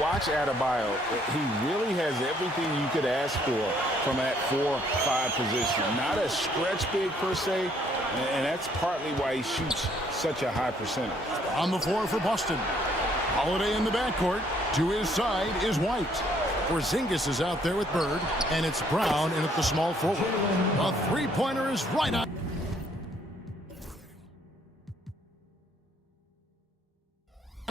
watch Adebayo, he really has everything you could ask for from that 4-5 position. Not a stretch big per se, and that's partly why he shoots such a high percentage. On the floor for Boston. Holiday in the backcourt. To his side is White. Porzingis is out there with Bird, and it's Brown in at the small forward. A three-pointer is right on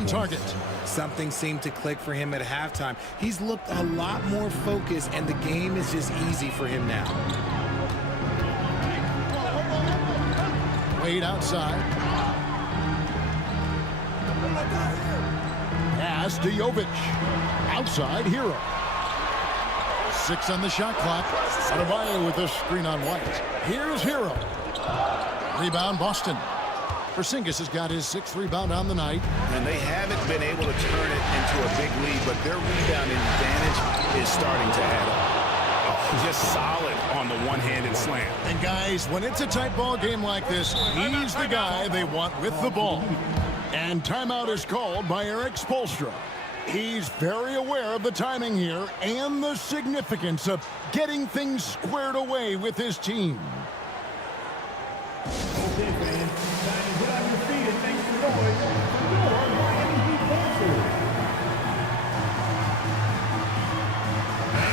target. Something seemed to click for him at halftime. He's looked a lot more focused, and the game is just easy for him now. Wade outside. Pass to Jovic. Outside, Hero. 6 on the shot clock. Adebayo with a screen on White. Here's Hero. Rebound, Boston. Porzingis has got his 6th rebound on the night. And they haven't been able to turn it into a big lead, but their rebounding advantage is starting to add up. Just solid on the one-handed slam. And guys, when it's a tight ball game like this, he's the guy they want with the ball. And timeout is called by Eric Spoelstra. He's very aware of the timing here and the significance of getting things squared away with his team. Okay, fans, time to get on your feet and make some noise for your Miami Heat.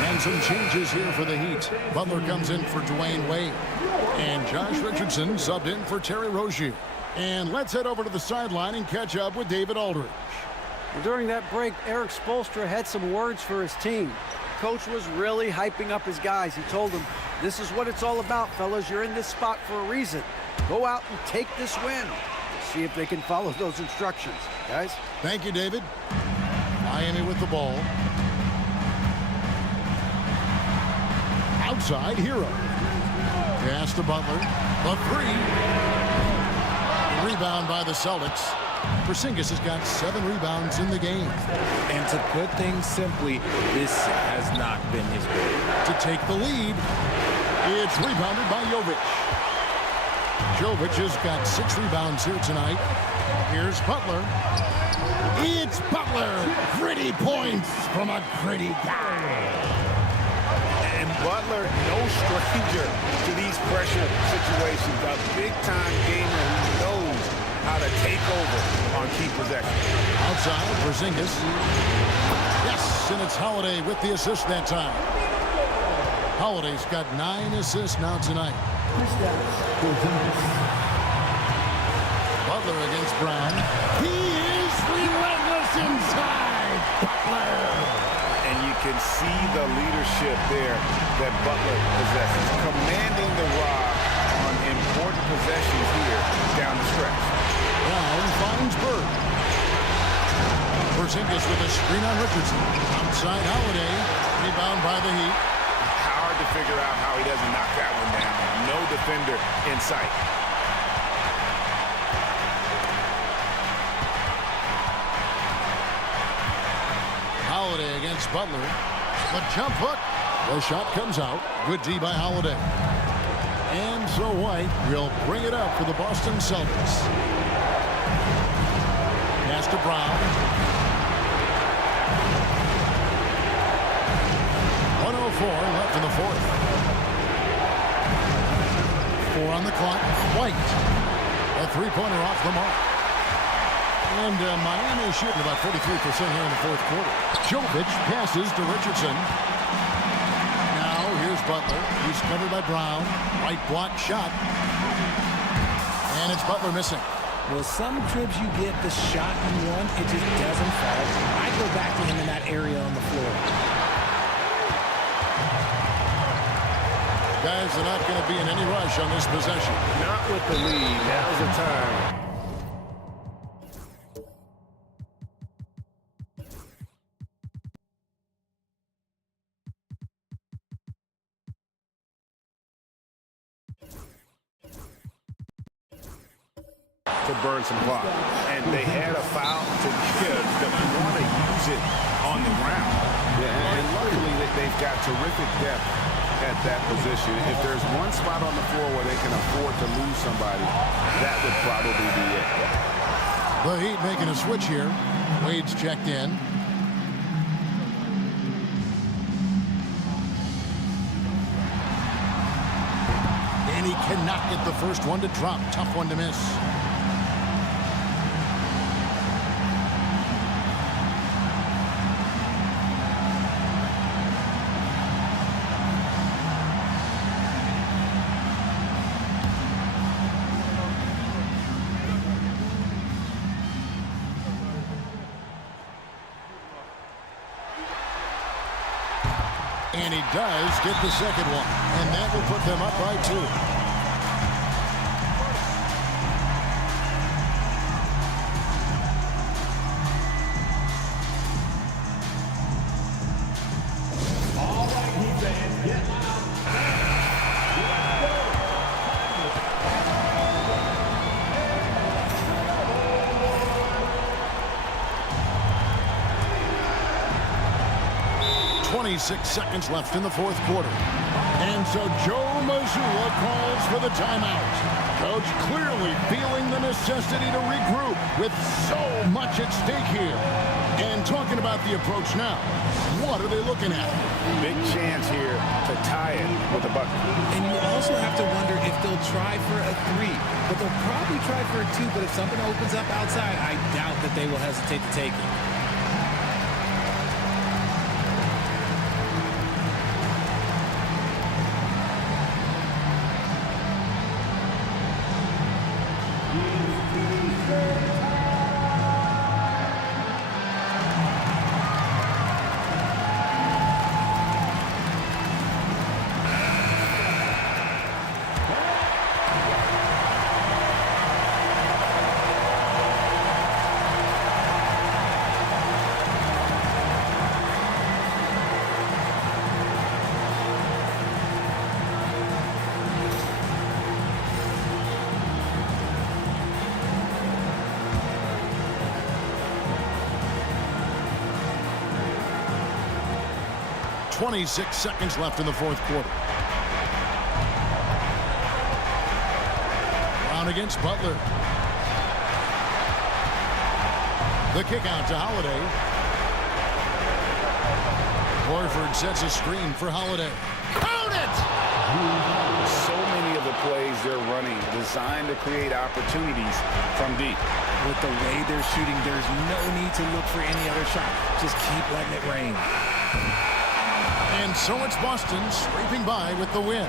And some changes here for the Heat. Butler comes in for Dwayne Wade. And Josh Richardson subbed in for Terry Rozier. And let's head over to the sideline and catch up with David Aldridge. Well, during that break, Eric Spoelstra had some words for his team. Coach was really hyping up his guys. He told them, this is what it's all about, fellas. You're in this spot for a reason. Go out and take this win. See if they can follow those instructions, guys. Thank you, David. Miami with the ball. Outside, Hero. Pass to Butler. The three. Rebound by the Celtics. Porzingis has got 7 rebounds in the game. And to put things simply, this has not been his goal. To take the lead, it's rebounded by Jovic. Jovic has got 6 rebounds here tonight. Here's Butler. It's Butler. Gritty points from a gritty guy. And Butler, no stranger to these pressure situations. A big-time gamer who knows how to take over on key possessions. Outside, Porzingis. Yes, and it's Holiday with the assist that time. Holiday's got 9 assists now tonight. Butler against Brown. He is relentless inside. Butler. And you can see the leadership there that Butler possesses, commanding the rock on important possessions here down the stretch. Brown finds Bird. Porzingis with a screen on Richardson. Outside Holiday. Rebound by the Heat. Hard to figure out how he doesn't knock that one down. No defender in sight. Holiday against Butler. The jump hook. The shot comes out. Good D by Holiday. And so White will bring it up for the Boston Celtics. Pass to Brown. 1:04 left in the fourth. 4 on the clock. White. A three-pointer off the mark. And Miami is shooting about 43% here in the fourth quarter. Jovic passes to Richardson. Now here's Butler. He's covered by Brown. White blocked shot. And it's Butler missing. Well, some trips you get the shot you want, it just doesn't fall. I go back to him in that area on the floor. Guys are not going to be in any rush on this possession. Not with the lead. Now's the time. To burn some clock. And they had a foul to give, but you want to use it on the ground. Yeah, and luckily they've got terrific depth at that position. If there's one spot on the floor where they can afford to lose somebody, that would probably be it. The Heat making a switch here. Wade's checked in. And he cannot get the first one to drop. Tough one to miss. And he does get the second one. And that will put them up by 2. All right, Heat fans, get loud. 26 seconds left in the fourth quarter. And so Joe Mazzulla calls for the timeout. Coach clearly feeling the necessity to regroup with so much at stake here. And talking about the approach now, what are they looking at? Big chance here to tie it with a bucket. And you also have to wonder if they'll try for a 3. But they'll probably try for a 2. But if something opens up outside, I doubt that they will hesitate to take it. .26 seconds left in the fourth quarter. Brown against Butler. The kick out to Holiday. Horford sets a screen for Holiday. Count it! So many of the plays they're running designed to create opportunities from deep. With the way they're shooting, there's no need to look for any other shot. Just keep letting it rain. And so it's Boston scraping by with the win.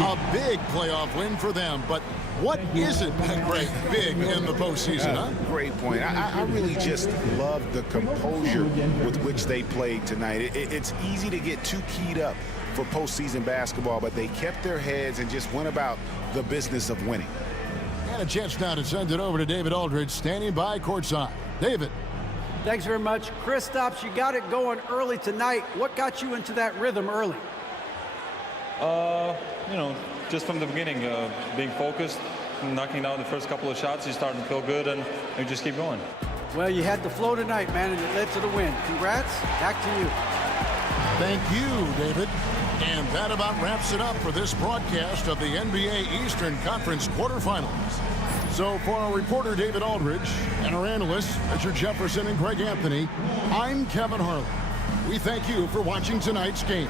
A big playoff win for them, but what isn't great big in the postseason, huh? Great point. I really just love the composure with which they played tonight. It's easy to get too keyed up for postseason basketball, but they kept their heads and just went about the business of winning. And a chance now to send it over to David Aldridge, standing by courtside. David. Thanks very much. Kristaps, you got it going early tonight. What got you into that rhythm early? You know, just from the beginning, being focused, knocking down the first couple of shots, you start to feel good, and you just keep going. Well, you had the flow tonight, man, and it led to the win. Congrats. Back to you. Thank you, David. And that about wraps it up for this broadcast of the NBA Eastern Conference quarterfinals. So for our reporter, David Aldridge, and our analysts, Richard Jefferson and Greg Anthony, I'm Kevin Harlan. We thank you for watching tonight's game.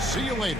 See you later.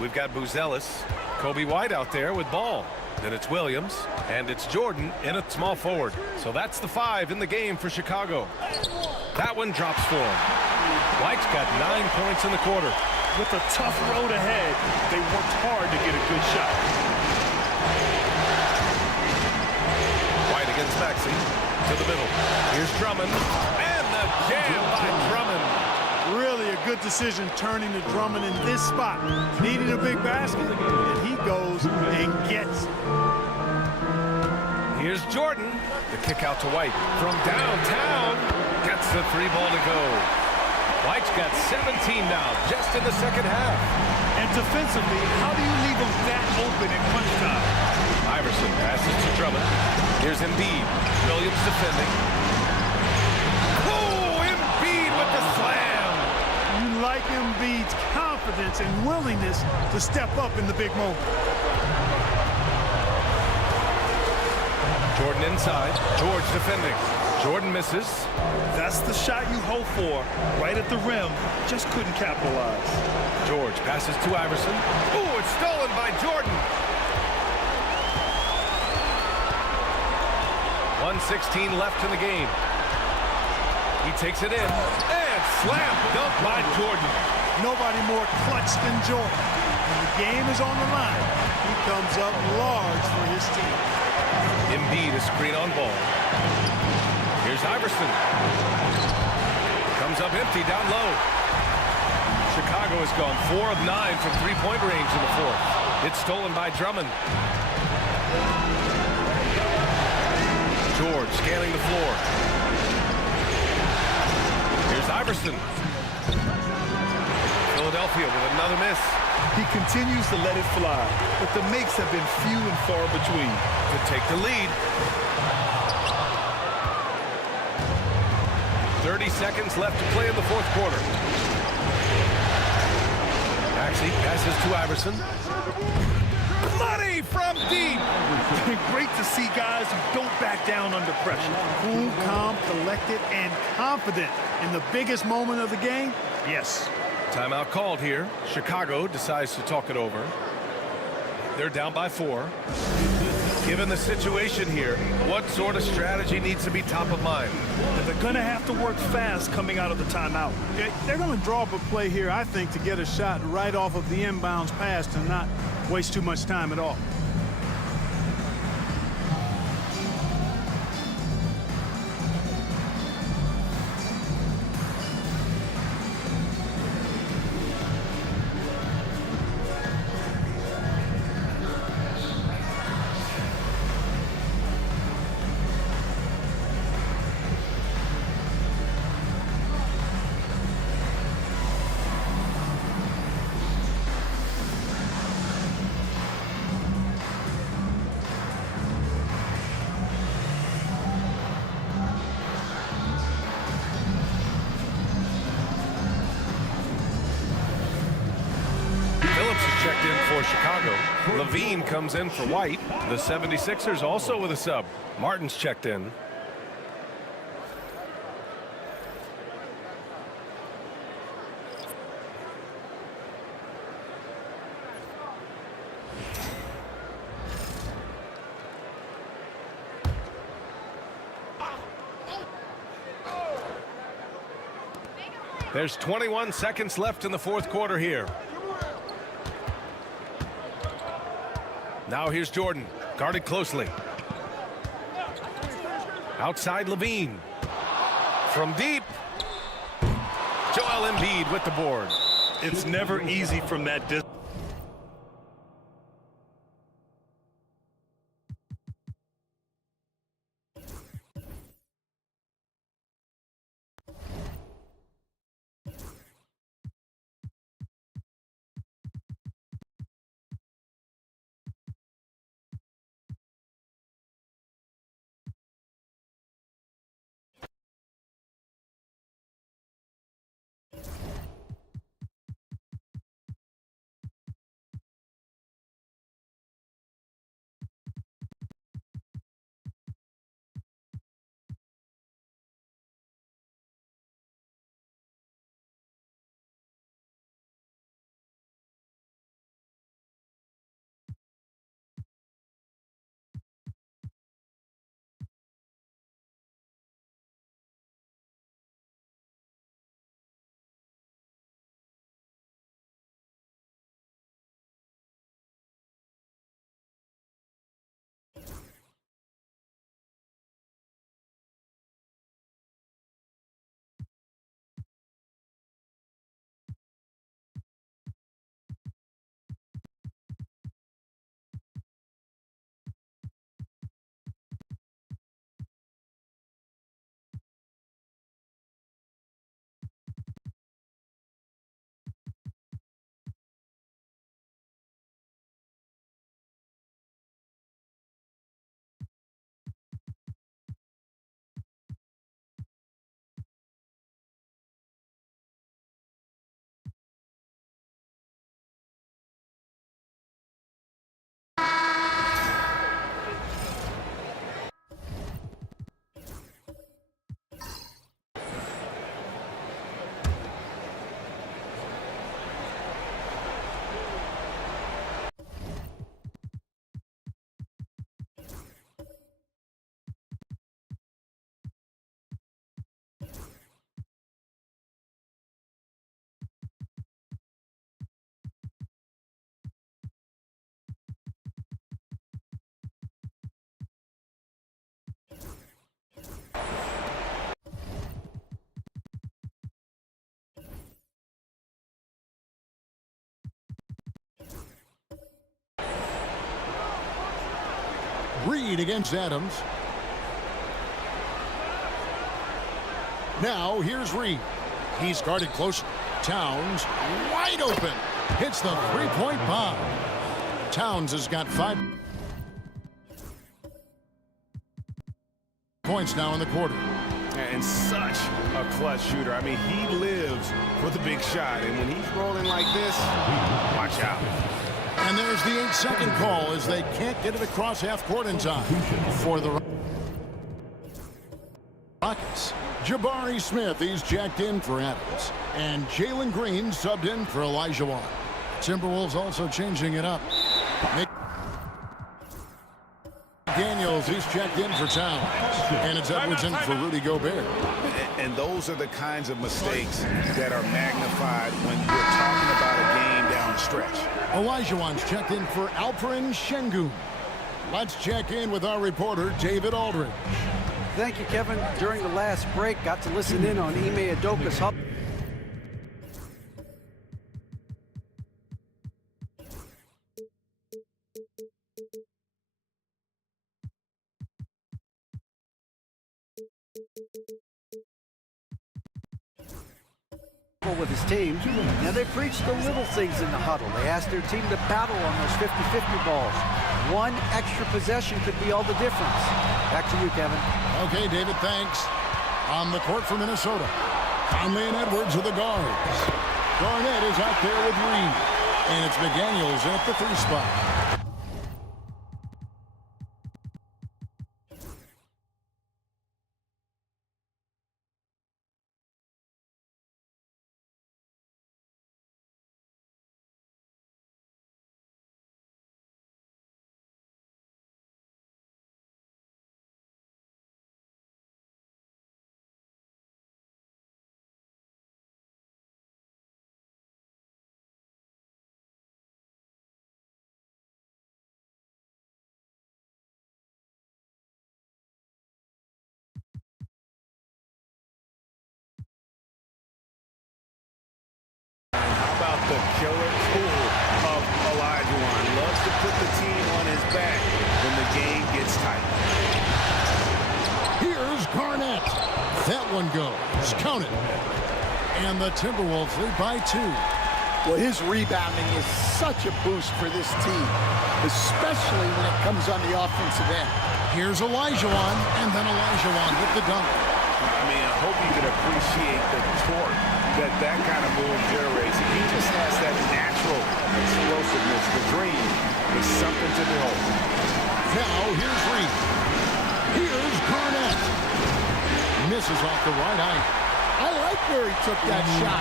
We've got Buzelis, Kobe White out there with ball. Then it's Williams, and it's Jordan in a small forward. So that's the 5 in the game for Chicago. That one drops for him. White's got 9 points in the quarter. With a tough road ahead, they worked hard to get a good shot. White against Maxey to the middle. Here's Drummond, and the jam by Drummond. Really a good decision turning to Drummond in this spot. Needing a big basket, and he goes and gets. Here's Jordan. The kick out to White from downtown. Gets the 3 ball to go. White's got 17 now, just in the second half. And defensively, how do you leave them that open in crunch time? Iverson passes to Drummond. Here's Embiid. Williams defending. Oh, Embiid with the slam. You like Embiid's confidence and willingness to step up in the big moment. Jordan inside. George defending. Jordan misses. That's the shot you hope for. Right at the rim. Just couldn't capitalize. George passes to Iverson. Oh, it's stolen by Jordan. 1:16 left in the game. He takes it in. And slam dunk by Jordan. Nobody more clutch than Jordan. When the game is on the line, he comes up large for his team. Embiid a screen on ball. Here's Iverson. Comes up empty down low. Chicago has gone 4 of 9 from 3-point range in the 4th. It's stolen by Drummond. George scanning the floor. Here's Iverson. Philadelphia with another miss. He continues to let it fly, but the makes have been few and far between. To take the lead. 30 seconds left to play in the 4th quarter. Maxey passes to Iverson. Money from deep. Great to see guys who don't back down under pressure. Cool, calm, collected, and confident in the biggest moment of the game? Yes. Timeout called here. Chicago decides to talk it over. They're down by 4. Given the situation here, what sort of strategy needs to be top of mind? And they're going to have to work fast coming out of the timeout. They're going to draw up a play here, I think, to get a shot right off of the inbounds pass and not waste too much time at all. Checked in for Chicago. Levine comes in for White. The 76ers also with a sub. Martin's checked in. There's 21 seconds left in the 4th quarter here. Now here's Jordan, guarded closely. Outside Levine. From deep. Joel Embiid with the board. It's never easy from that distance. Reed against Adams. Now here's Reed. He's guarded close. Towns wide open. Hits the three-point bomb. Towns has got 5 points now in the quarter. And such a clutch shooter. I mean, he lives for the big shot. And when he's rolling like this, watch out. And there's the 8-second call as they can't get it across half court in time for the Rockets. Jabari Smith, he's jacked in for Adams. And Jalen Green subbed in for Olajuwon. Timberwolves also changing it up. Daniels, he's checked in for Towns. And it's Edwards in for Rudy Gobert. And those are the kinds of mistakes that are magnified when you're talking about a game down the stretch. Olajuwon's checked in for Alperen Şengün. Let's check in with our reporter, David Aldridge. Thank you, Kevin. During the last break, got to listen in on Ime Udoka's hub. With his team. Now they preached the little things in the huddle. They asked their team to battle on those 50-50 balls. One extra possession could be all the difference. Back to you, Kevin. Okay, David, thanks. On the court for Minnesota, Conley and Edwards are the guards. Garnett is out there with Reed. And it's McDaniels at the 3 spot. The killer tool of Olajuwon. Loves to put the team on his back when the game gets tight. Here's Garnett. That one goes. Count it. And the Timberwolves lead by 2. Well, his rebounding is such a boost for this team, especially when it comes on the offensive end. Here's Olajuwon, and then Olajuwon with the dunk. I mean, I hope you can appreciate the torque that kind of move generates. He just has that natural explosiveness. The dream is something to behold. Now here's Reed. Here's Garnett. Misses off the right eye. I like where he took that shot.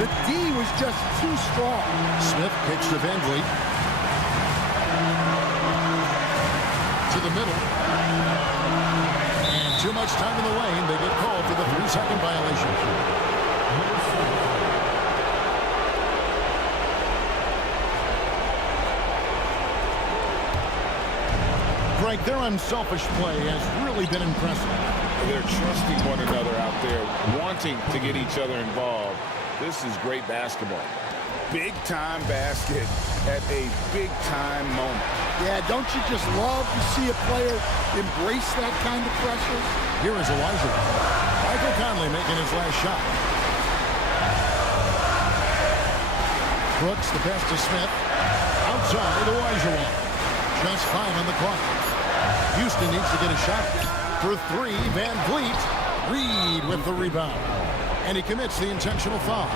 The D was just too strong. Smith kicks to Van Vliet. To the middle. And too much time in the lane. They get called for the 3-second violation. Greg, their unselfish play has really been impressive. They're trusting one another out there, wanting to get each other involved. This is great basketball. Big-time basket at a big-time moment. Yeah, don't you just love to see a player embrace that kind of pressure? Here is Elijah. Michael Conley making his last shot. Brooks, the pass to Smith. Outside, Elijah. Just 5 on the clock. Houston needs to get a shot. For 3, Van Vliet. Reed with the rebound. And he commits the intentional foul.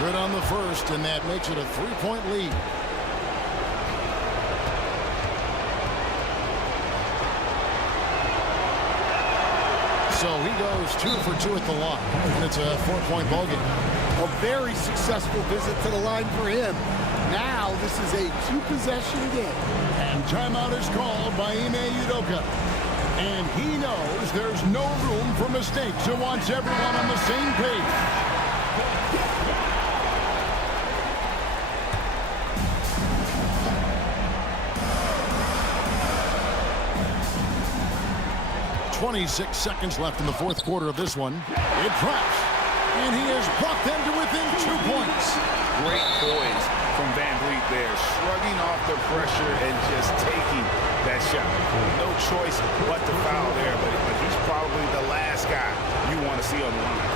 Good on the first, and that makes it a 3-point lead. So he goes 2 for 2 at the line, and it's a 4-point ball game. A very successful visit to the line for him. Now this is a 2-possession game. And timeout is called by Ime Udoka. And he knows there's no room for mistakes and wants everyone on the same page. .26 seconds left in the fourth quarter of this one. It drops, and he has brought them to within 2 points. Great poise from Van Vliet there, shrugging off the pressure and just taking that shot. No choice but to foul there, but he's probably the last guy you want to see on the line.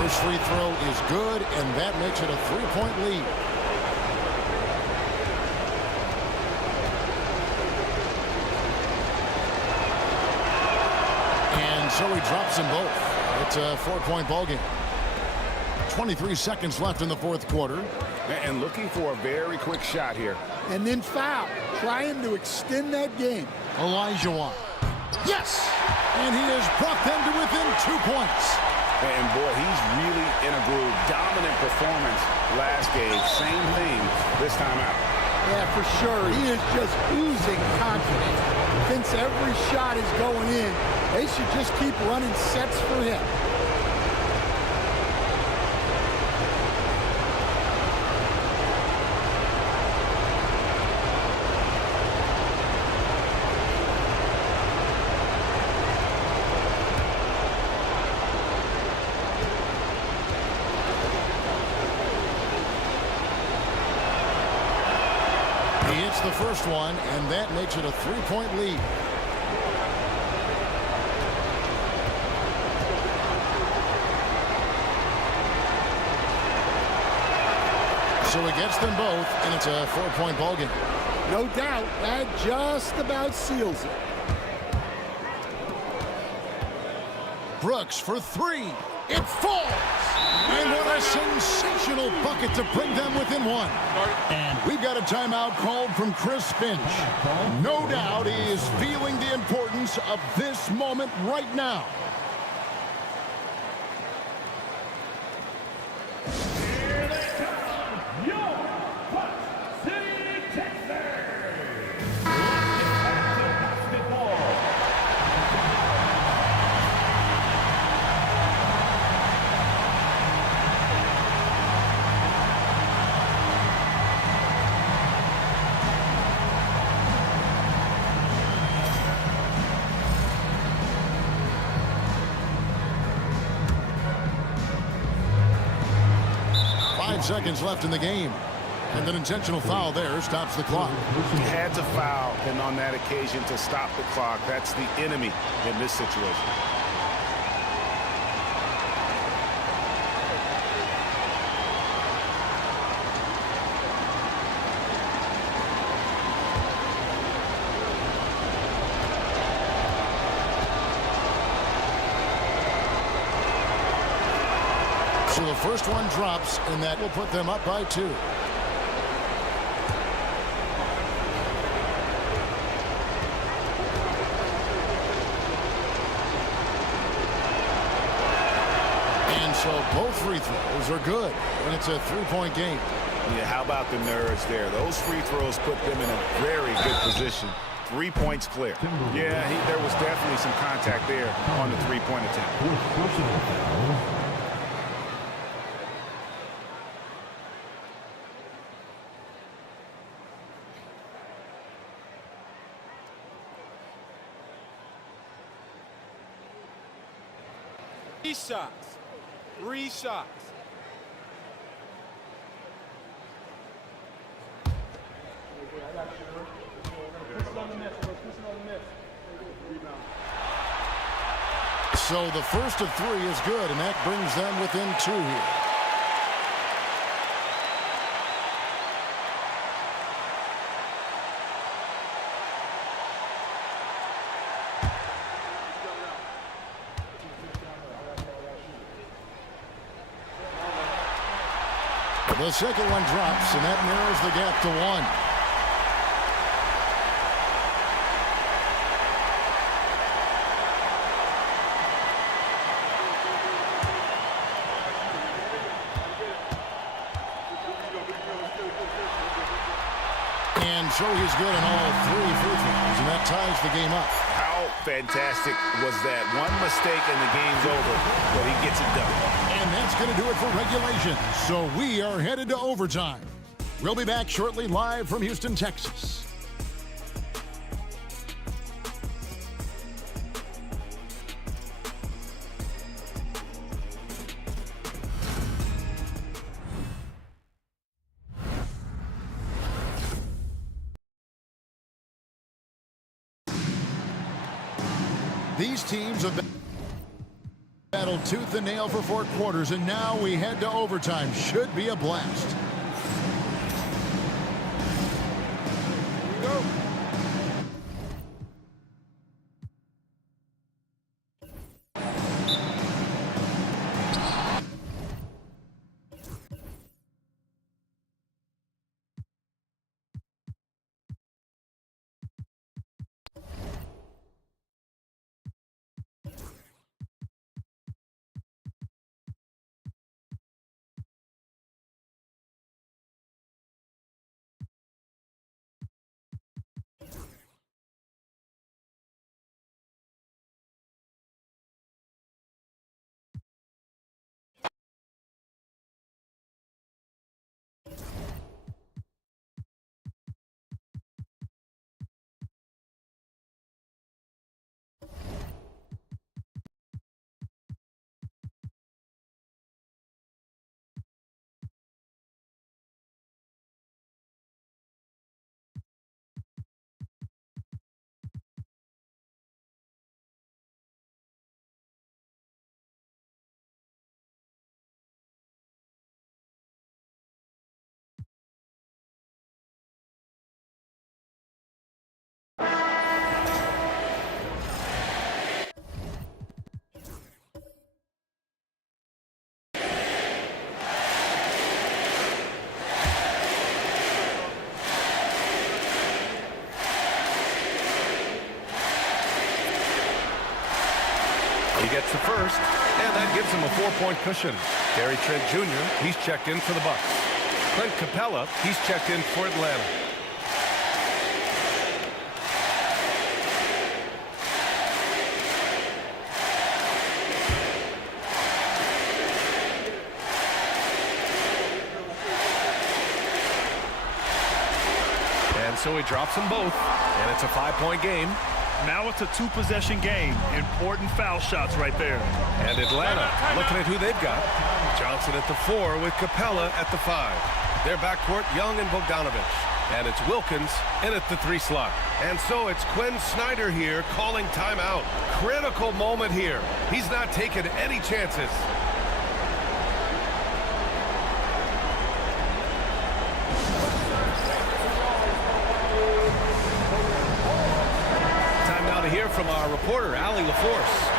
First free throw is good, and that makes it a 3-point lead. And so he drops them both. It's a 4-point ball game. 23 seconds left in the fourth quarter. And looking for a very quick shot here. And then foul, trying to extend that game. Olajuwon. Yes! And he has brought them to within 2 points. And boy, he's really in a groove. Dominant performance last game. Same thing this time out. Yeah, for sure. He is just oozing confidence. Thinks every shot is going in. They should just keep running sets for him. He hits the first one, and that makes it a 3-point lead. So he gets them both, and it's a 4-point ball game. No doubt, that just about seals it. Brooks for three. It falls! And what a sensational bucket to bring them within one. And we've got a timeout called from Chris Finch. No doubt he is feeling the importance of this moment right now. Here they come, your Hot City Texans. Back to basketball. Seconds left in the game. And an intentional foul there stops the clock. He had to foul, and on that occasion to stop the clock. That's the enemy in this situation. So the first one drops, and that will put them up by 2. And so both free throws are good, and it's a 3-point game. Yeah, how about the nerves there? Those free throws put them in a very good position. 3 points clear. Yeah, there was definitely some contact there on the three-point attempt. Three shots. So the first of 3 is good, and that brings them within 2 here. The second one drops, and that narrows the gap to 1. And so he's good on all 3 free throws, and that ties the game up. How fantastic was that? One mistake and the game's over, but he gets it done. And that's going to do it for regulation. So we are headed to overtime. We'll be back shortly live from Houston, Texas. These teams have battled tooth and nail for 4 quarters, and now we head to overtime. Should be a blast. Go. He gets the first, and that gives him a 4-point cushion. Gary Trent Jr., he's checked in for the Bucks. Clint Capella, he's checked in for Atlanta. And so he drops them both, and it's a 5-point game. Now it's a 2-possession game. Important foul shots right there. And Atlanta looking at who they've got. Johnson at the 4 with Capella at the 5. Their backcourt, Young and Bogdanovich. And it's Wilkins in at the 3 slot. And so it's Quinn Snyder here calling timeout. Critical moment here. He's not taking any chances. Time now to hear from our reporter, Allie LaForce.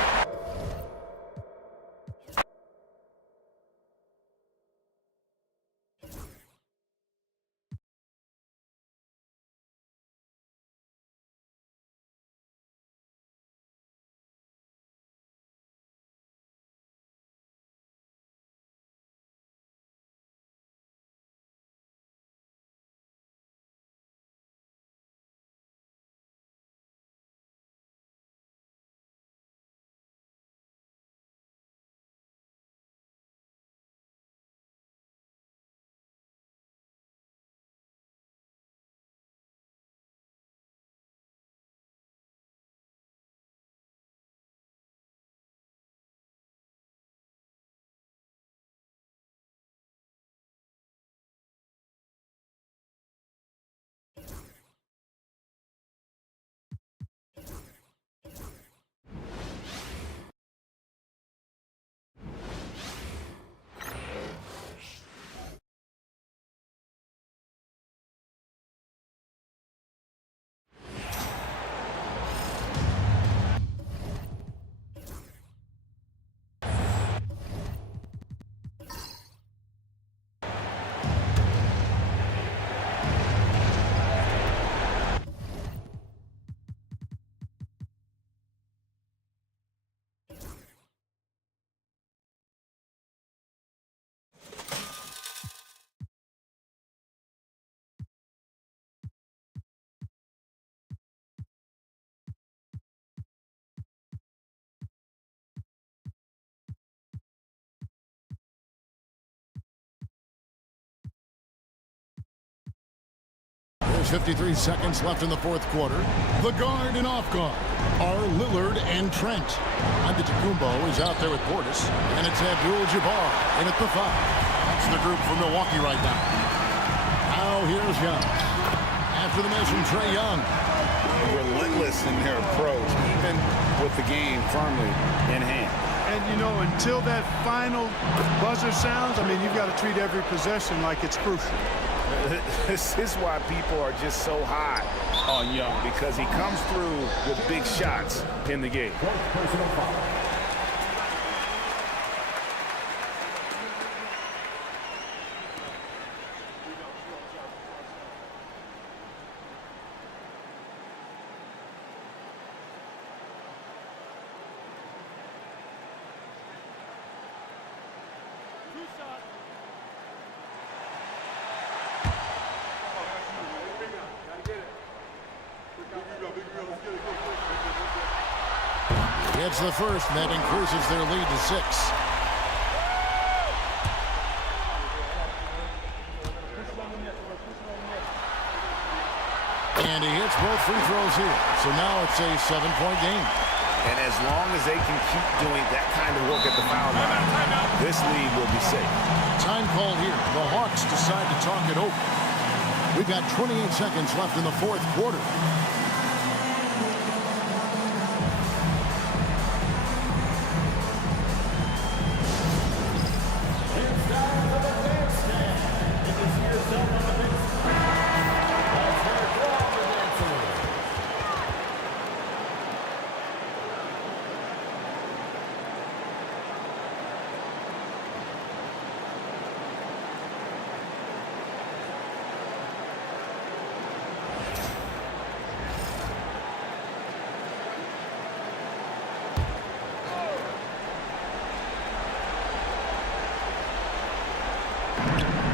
There's 53 seconds left in the fourth quarter. The guard and off guard are Lillard and Trent. Antetokounmpo is out there with Portis, and it's Abdul-Jabbar in at the 5. That's the group for Milwaukee right now. Now here's Young. After the miss from Trae Young. Relentless in their approach, even with the game firmly in hand. And, you know, until that final buzzer sounds, I mean, you've got to treat every possession like it's crucial. This is why people are just so high on Young, because he comes through with big shots in the game. It's the first, and that increases their lead to 6. And he hits both free throws here. So now it's a 7-point game. And as long as they can keep doing that kind of work at the foul line, this lead will be safe. Time call here. The Hawks decide to talk it over. We've got 28 seconds left in the fourth quarter.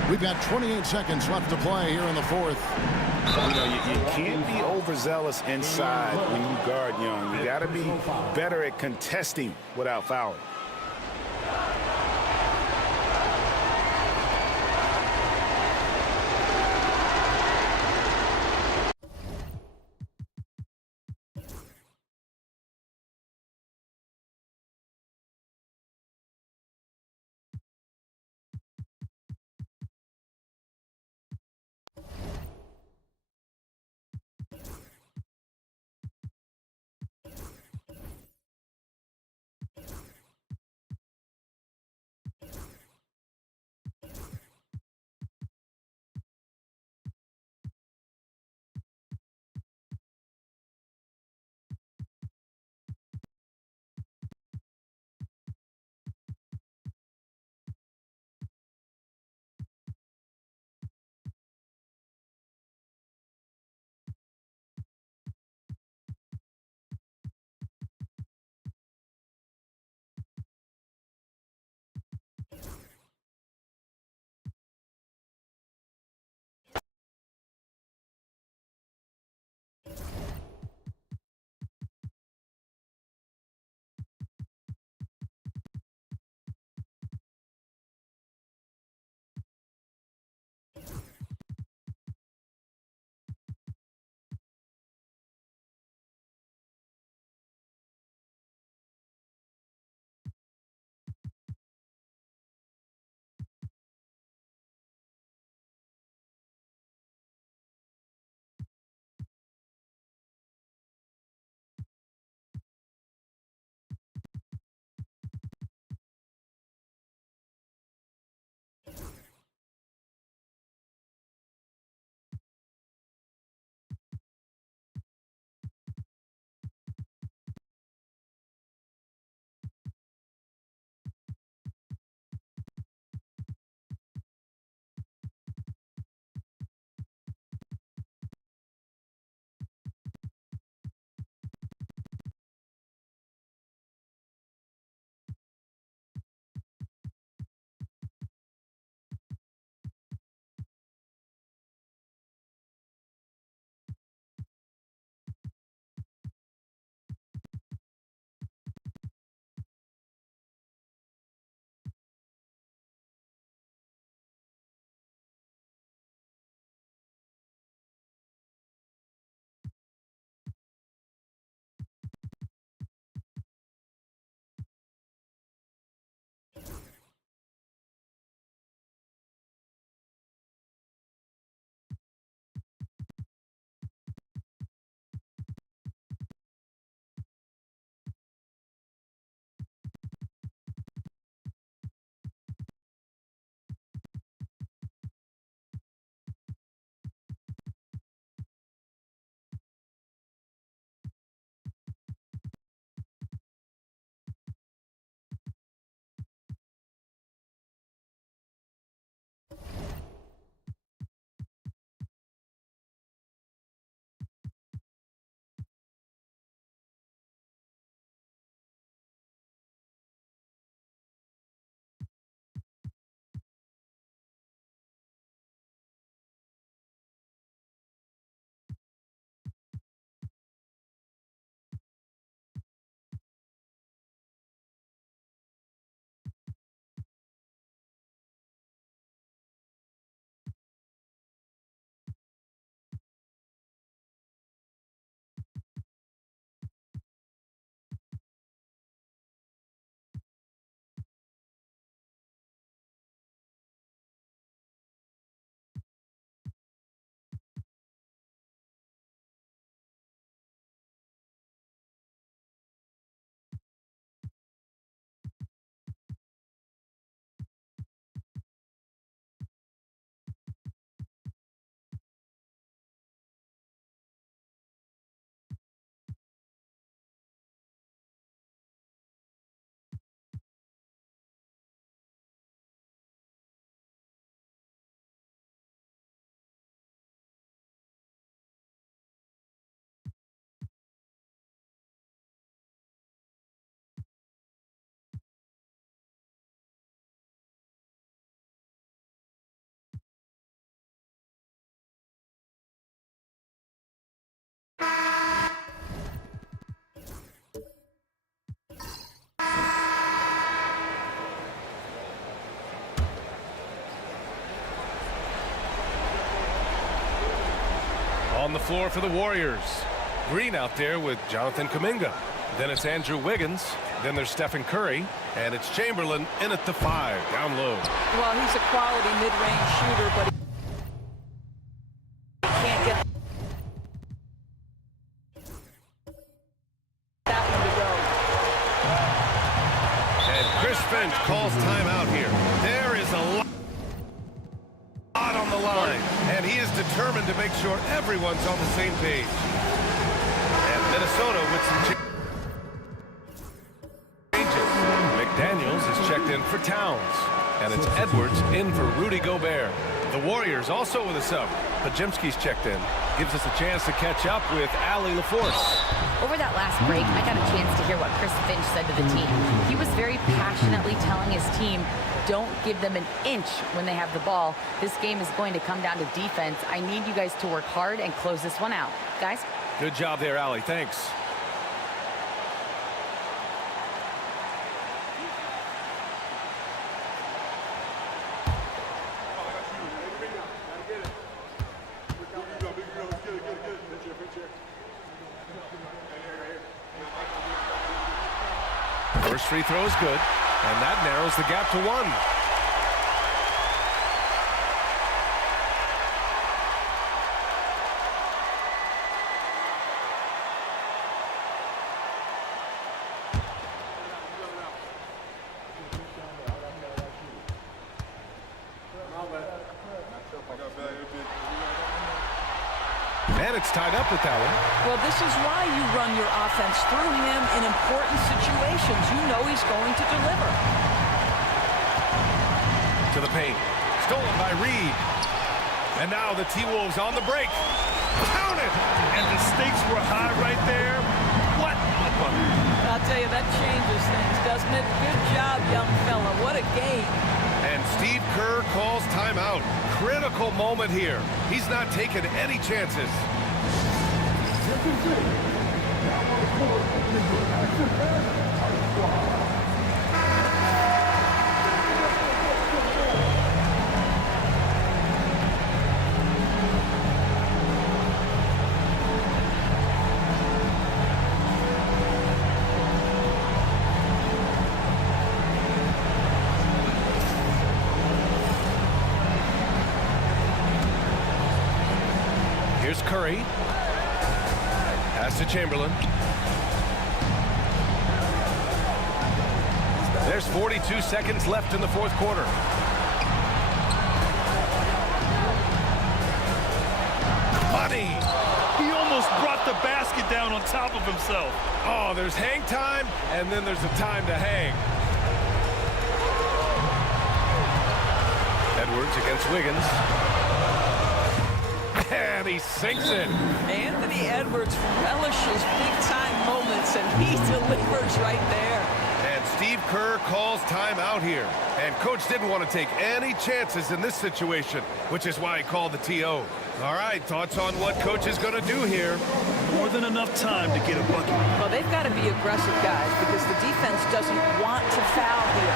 We've got 28 seconds left to play here in the fourth. You know, you can't be overzealous inside when you guard Young. You got to be better at contesting without fouling. On the floor for the Warriors. Green out there with Jonathan Kuminga. Then it's Andrew Wiggins. Then there's Stephen Curry. And it's Chamberlain in at the 5, down low. Well, he's a quality mid-range shooter, but he can't get that one to go. And Chris Finch calls timeout here. There is a lot on the line. And he is determined to make sure everyone's on the same page. And Minnesota with some changes. McDaniels is checked in for Towns. And it's Edwards in for Rudy Gobert. The Warriors also with a sub. Pajimski's checked in. Gives us a chance to catch up with Allie LaForce. Over that last break, I got a chance to hear what Chris Finch said to the team. He was very passionately telling his team, don't give them an inch when they have the ball. This game is going to come down to defense. I need you guys to work hard and close this one out. Guys? Good job there, Allie. Thanks. First free throw is good, and that narrows the gap to 1. And it's tied up with that one. Well, this is why you run your offense through him in important situations. You know he's going to deliver. To the paint. Stolen by Reed. And now the T-Wolves on the break. Count it! And the stakes were high right there. What a bucket. I'll tell you, that changes things, doesn't it? Good job, young fella. What a game. And Steve Kerr calls timeout. Critical moment here. He's not taking any chances. Here's Curry. Pass to Chamberlain. There's 42 seconds left in the fourth quarter. Money! He almost brought the basket down on top of himself. Oh, there's hang time, and then there's a time to hang. Edwards against Wiggins. And he sinks it. Anthony Edwards relishes big-time moments, and he delivers right there. And Steve Kerr calls timeout here. And Coach didn't want to take any chances in this situation, which is why he called the TO. All right, thoughts on what Coach is going to do here? More than enough time to get a bucket. Well, they've got to be aggressive, guys, because the defense doesn't want to foul here.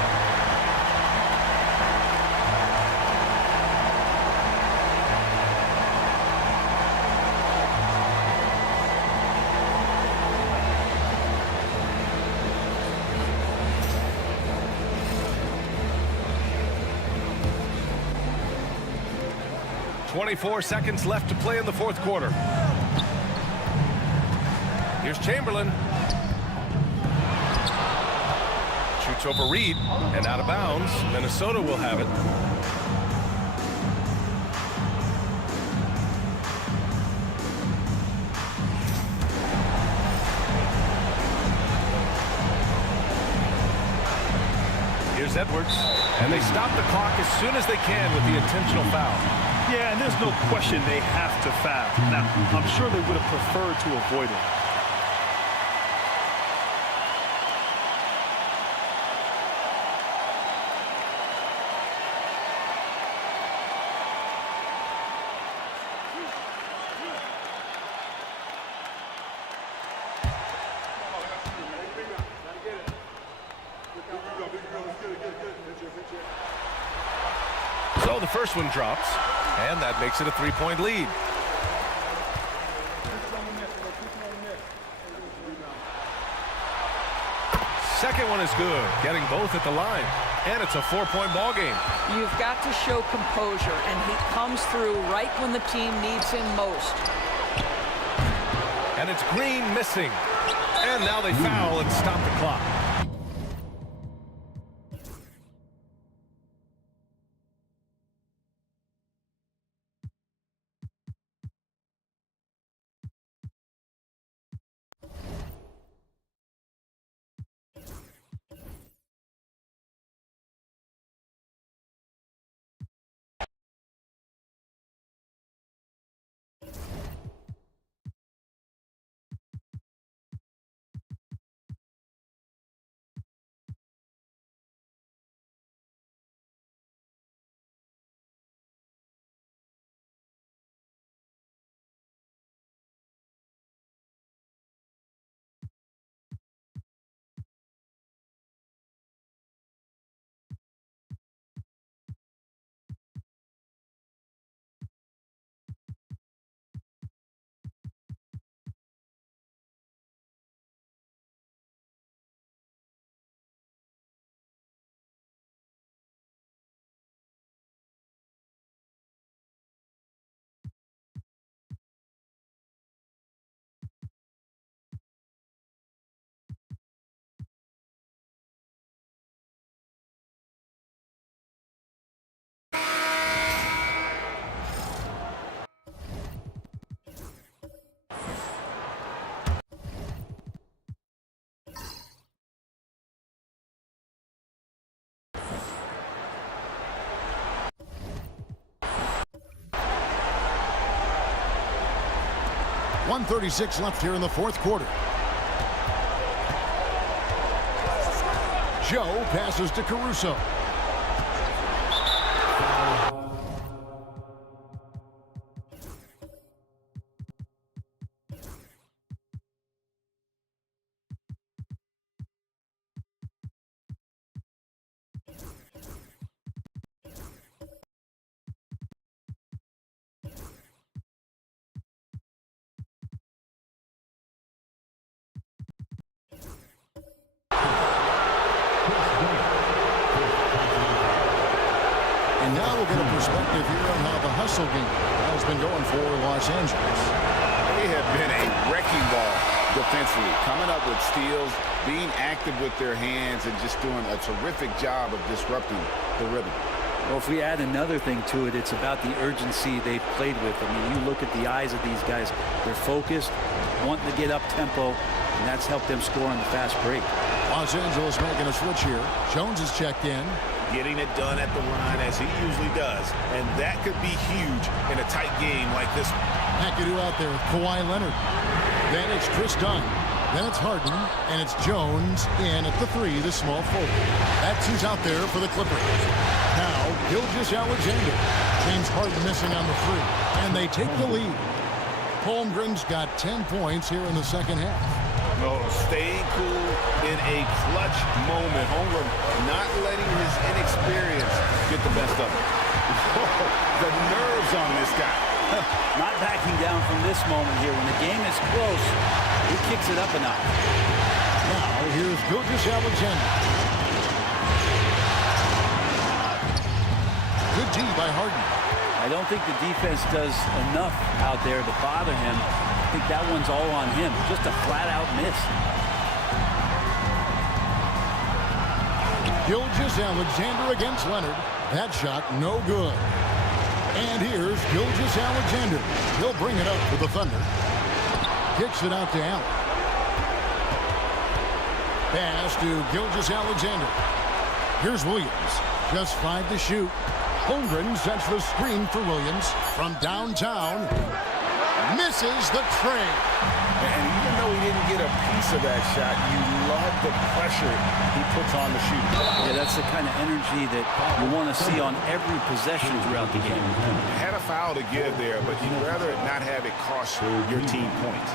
.24 seconds left to play in the fourth quarter. Here's Chamberlain. Shoots over Reed and out of bounds. Minnesota will have it. Here's Edwards. And they stop the clock as soon as they can with the intentional foul. Yeah, and there's no question they have to foul. Now, I'm sure they would have preferred to avoid it. So the first one drops, and that makes it a 3-point lead. second one is good, getting both at the line. And it's a 4-point ball game. You've got to show composure, and he comes through right when the team needs him most. And it's Green missing. And now they foul and stop the clock. .136 left here in the fourth quarter. Joe passes to Caruso. And now we'll get a perspective here on how the hustle game has been going for Los Angeles. They have been a wrecking ball defensively, coming up with steals, being active with their hands, and just doing a terrific job of disrupting the rhythm. Well, if we add another thing to it, it's about the urgency they've played with. I mean, you look at the eyes of these guys. They're focused, wanting to get up tempo, and that's helped them score on the fast break. Los Angeles making a switch here. Jones is checked in. Getting it done at the line as he usually does. And that could be huge in a tight game like this one. McAdoo out there with Kawhi Leonard. Then it's Chris Dunn. Then it's Harden. And it's Jones in at the three, the small forward. That's who's out there for the Clippers. Now, Gilgeous-Alexander. James Harden missing on the three. And they take the lead. Holmgren's got 10 points here in the second half. No, staying cool in a clutch moment. Holmgren not letting his inexperience get the best of him. The nerves on this guy. Not backing down from this moment here. When the game is close, he kicks it up a notch. Now, here's Gilgeous-Alexander. Good D by Harden. I don't think the defense does enough out there to bother him. I think that one's all on him. Just a flat-out miss. Gilgeous-Alexander against Leonard. That shot no good. And here's Gilgeous-Alexander. He'll bring it up for the Thunder. Kicks it out to Allen. Pass to Gilgeous-Alexander. Here's Williams. Just 5 to shoot. Holmgren sets the screen for Williams from downtown. Misses the tray. And even though he didn't get a piece of that shot, you love the pressure he puts on the shooter. Yeah, that's the kind of energy that you want to see on every possession throughout the game. Had a foul to give there, but you'd rather not have it cost your team points.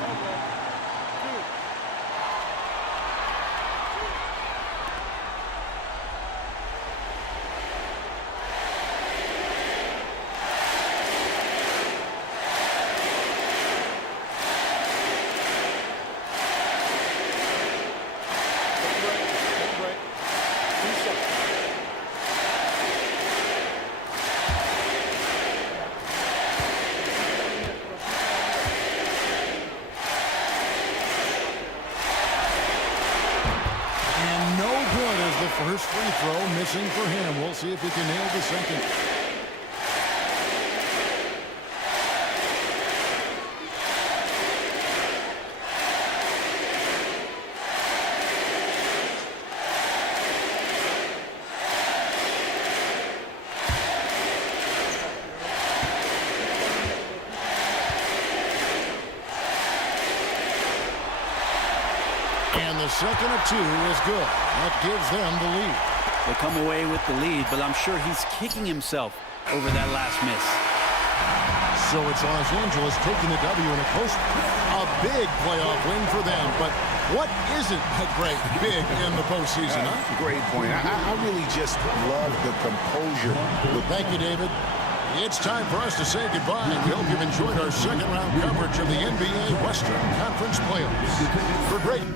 a second of 2 is good. That gives them the lead. They come away with the lead, but I'm sure he's kicking himself over that last miss. So it's Los Angeles taking the W in a close, a big playoff win for them. But what isn't a great big in the postseason, huh? Great point. I really just love the composure. Thank you, David. It's time for us to say goodbye. We hope you've enjoyed our second-round coverage of the NBA Western Conference playoffs. For great...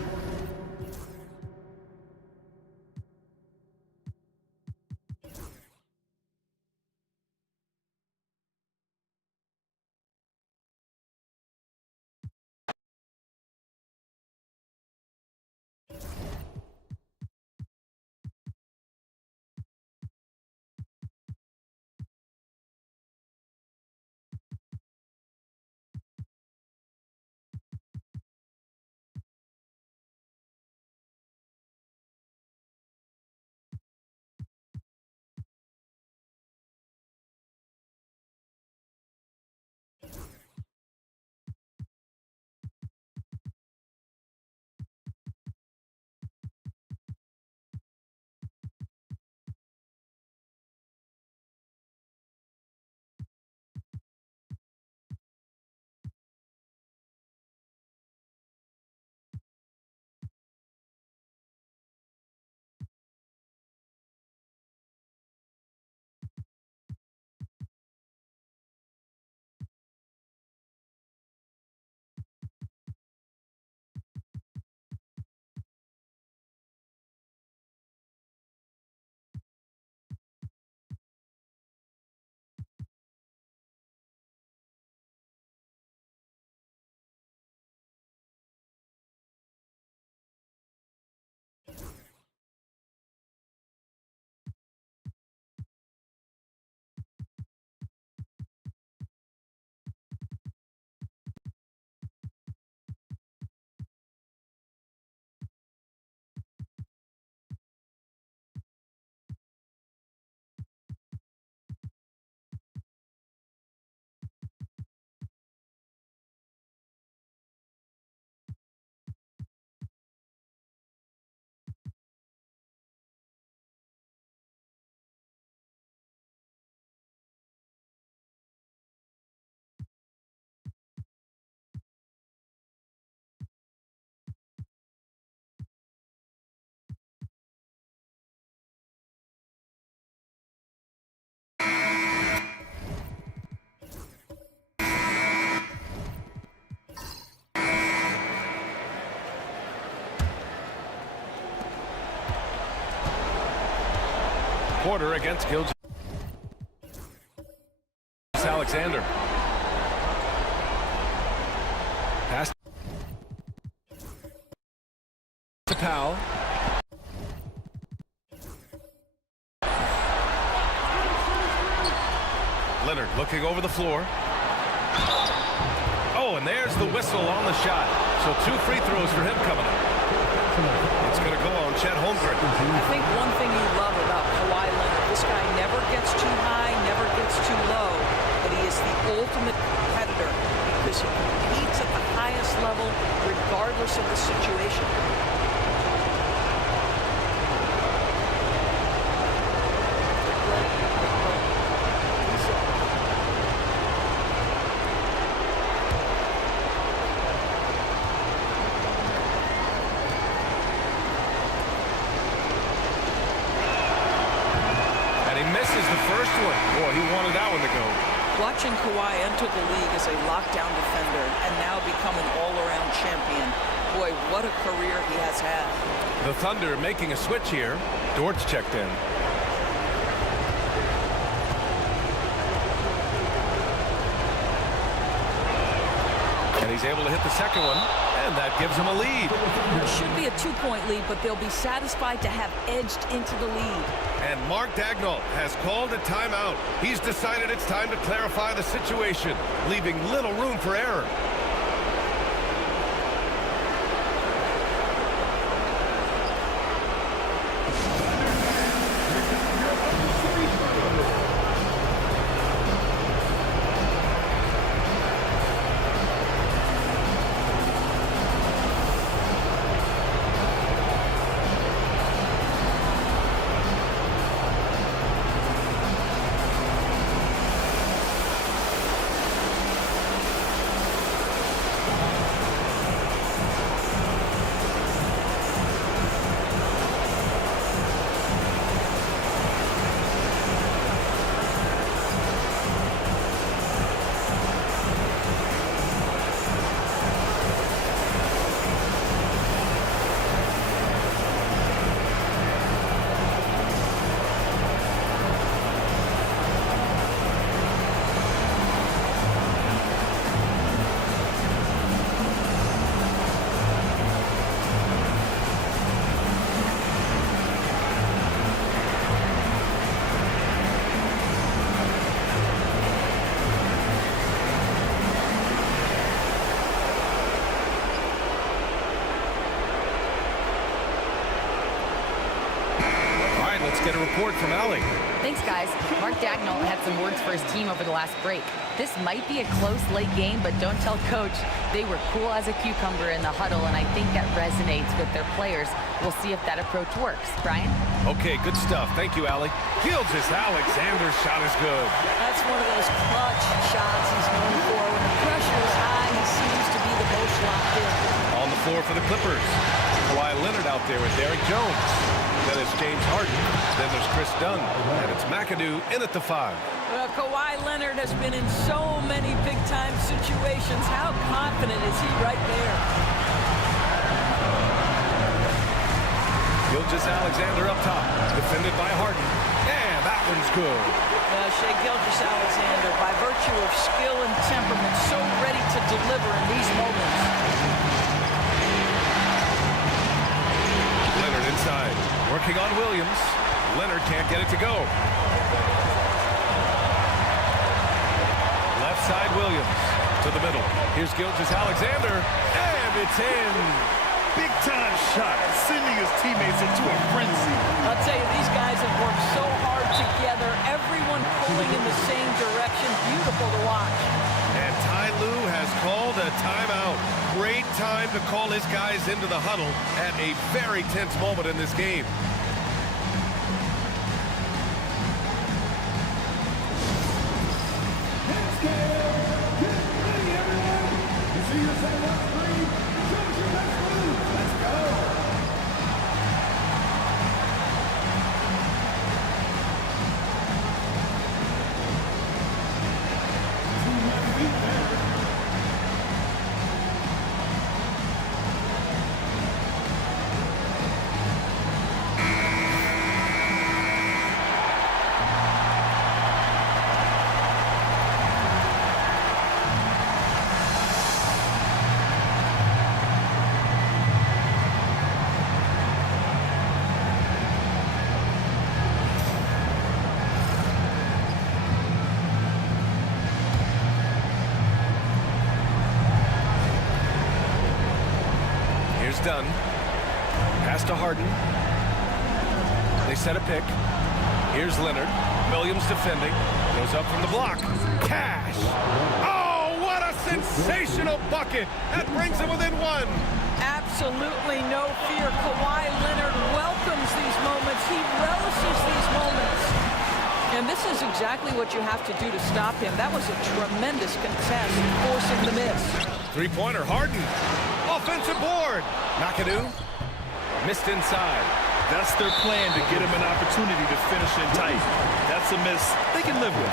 Porter against Gilgeous Alexander. Pass to Powell. Leonard looking over the floor. Oh, and there's the whistle on the shot. So 2 free throws for him coming up. It's going to go on Chet Holmgren. I think one thing you love about Kawhi Leonard, this guy never gets too high, never gets too low, but he is the ultimate competitor because he competes at the highest level regardless of the situation. Watching Kawhi enter the league as a lockdown defender and now become an all-around champion. Boy, what a career he has had. The Thunder making a switch here. Dort's checked in. And he's able to hit the second one, and that gives him a lead. It should be a 2-point lead, but they'll be satisfied to have edged into the lead. And Mark Dagnall has called a timeout. He's decided it's time to clarify the situation, leaving little room for error. get a report from Allie. Thanks, guys. Mark Dagnall had some words for his team over the last break. This might be a close late game, but don't tell Coach. They were cool as a cucumber in the huddle, and I think that resonates with their players. We'll see if that approach works. Brian? Okay, good stuff. Thank you, Allie. Gilgeous-Alexander's shot is good. That's one of those clutch shots he's known for. When the pressure is high, he seems to be the most locked in. On the floor for the Clippers. Kawhi Leonard out there with Derek Jones. Then it's James Harden. Then there's Chris Dunn. And it's McAdoo in at the 5. Well, Kawhi Leonard has been in so many big-time situations. How confident is he right there? Gilgeous-Alexander up top. Defended by Harden. And that one's good. Shai Gilgeous-Alexander, by virtue of skill and temperament, so ready to deliver in these moments. Leonard inside. Working on Williams. Leonard can't get it to go. Left side Williams to the middle. Here's Gilgeous-Alexander. And it's in. Big-time shot, sending his teammates into a frenzy. I'll tell you, these guys have worked so hard together. Everyone pulling in the same direction. Beautiful to watch. And Ty Lue has called a timeout. Great time to call his guys into the huddle at a very tense moment in this game. Done. Pass to Harden. They set a pick. Here's Leonard. Williams defending. Goes up from the block. Cash. Oh, what a sensational bucket. That brings him within 1. Absolutely no fear. Kawhi Leonard welcomes these moments. He relishes these moments. And this is exactly what you have to do to stop him. That was a tremendous contest, forcing the miss. Three-pointer, Harden. Offensive board. McAdoo missed inside. That's their plan, to get him an opportunity to finish in tight. That's a miss they can live with.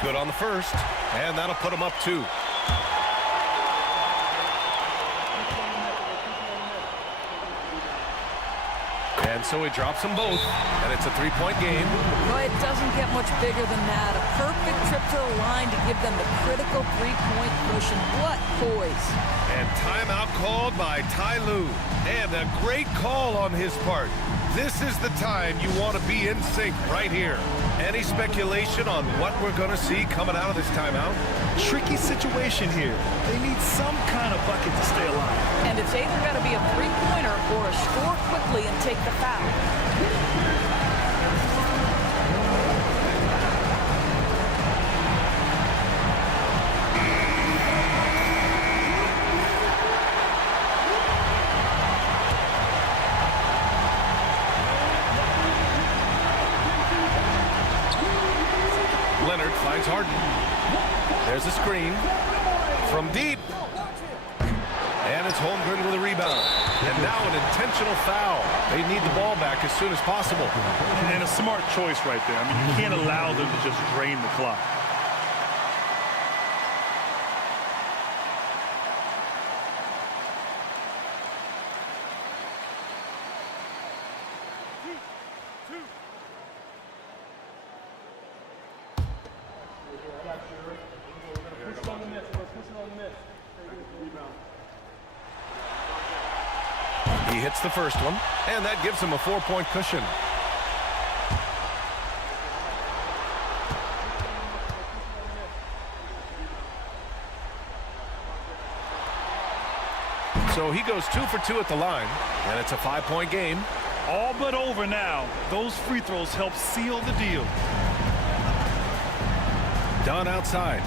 Good on the first, and that'll put him up 2. And so he drops them both, and it's a 3-point game. Well, it doesn't get much bigger than that. A perfect trip to the line to give them the critical 3-point cushion. What poise. And timeout called by Ty Lue. And a great call on his part. This is the time you want to be in sync right here. Any speculation on what we're going to see coming out of this timeout? Tricky situation here. They need some kind of bucket to stay alive. And it's either got to be a 3-pointer or a score quickly and take the foul. Leonard finds Harden. There's a screen from deep. And it's Holmgren with a rebound. And now an intentional foul. They need the ball back as soon as possible. And a smart choice right there. I mean, you can't allow them to just drain the clock. Push on the miss. He hits the first one, and that gives him a 4-point cushion. So he goes 2 for 2 at the line, and it's a 5-point game. All but over now. Those free throws help seal the deal. Dunn outside.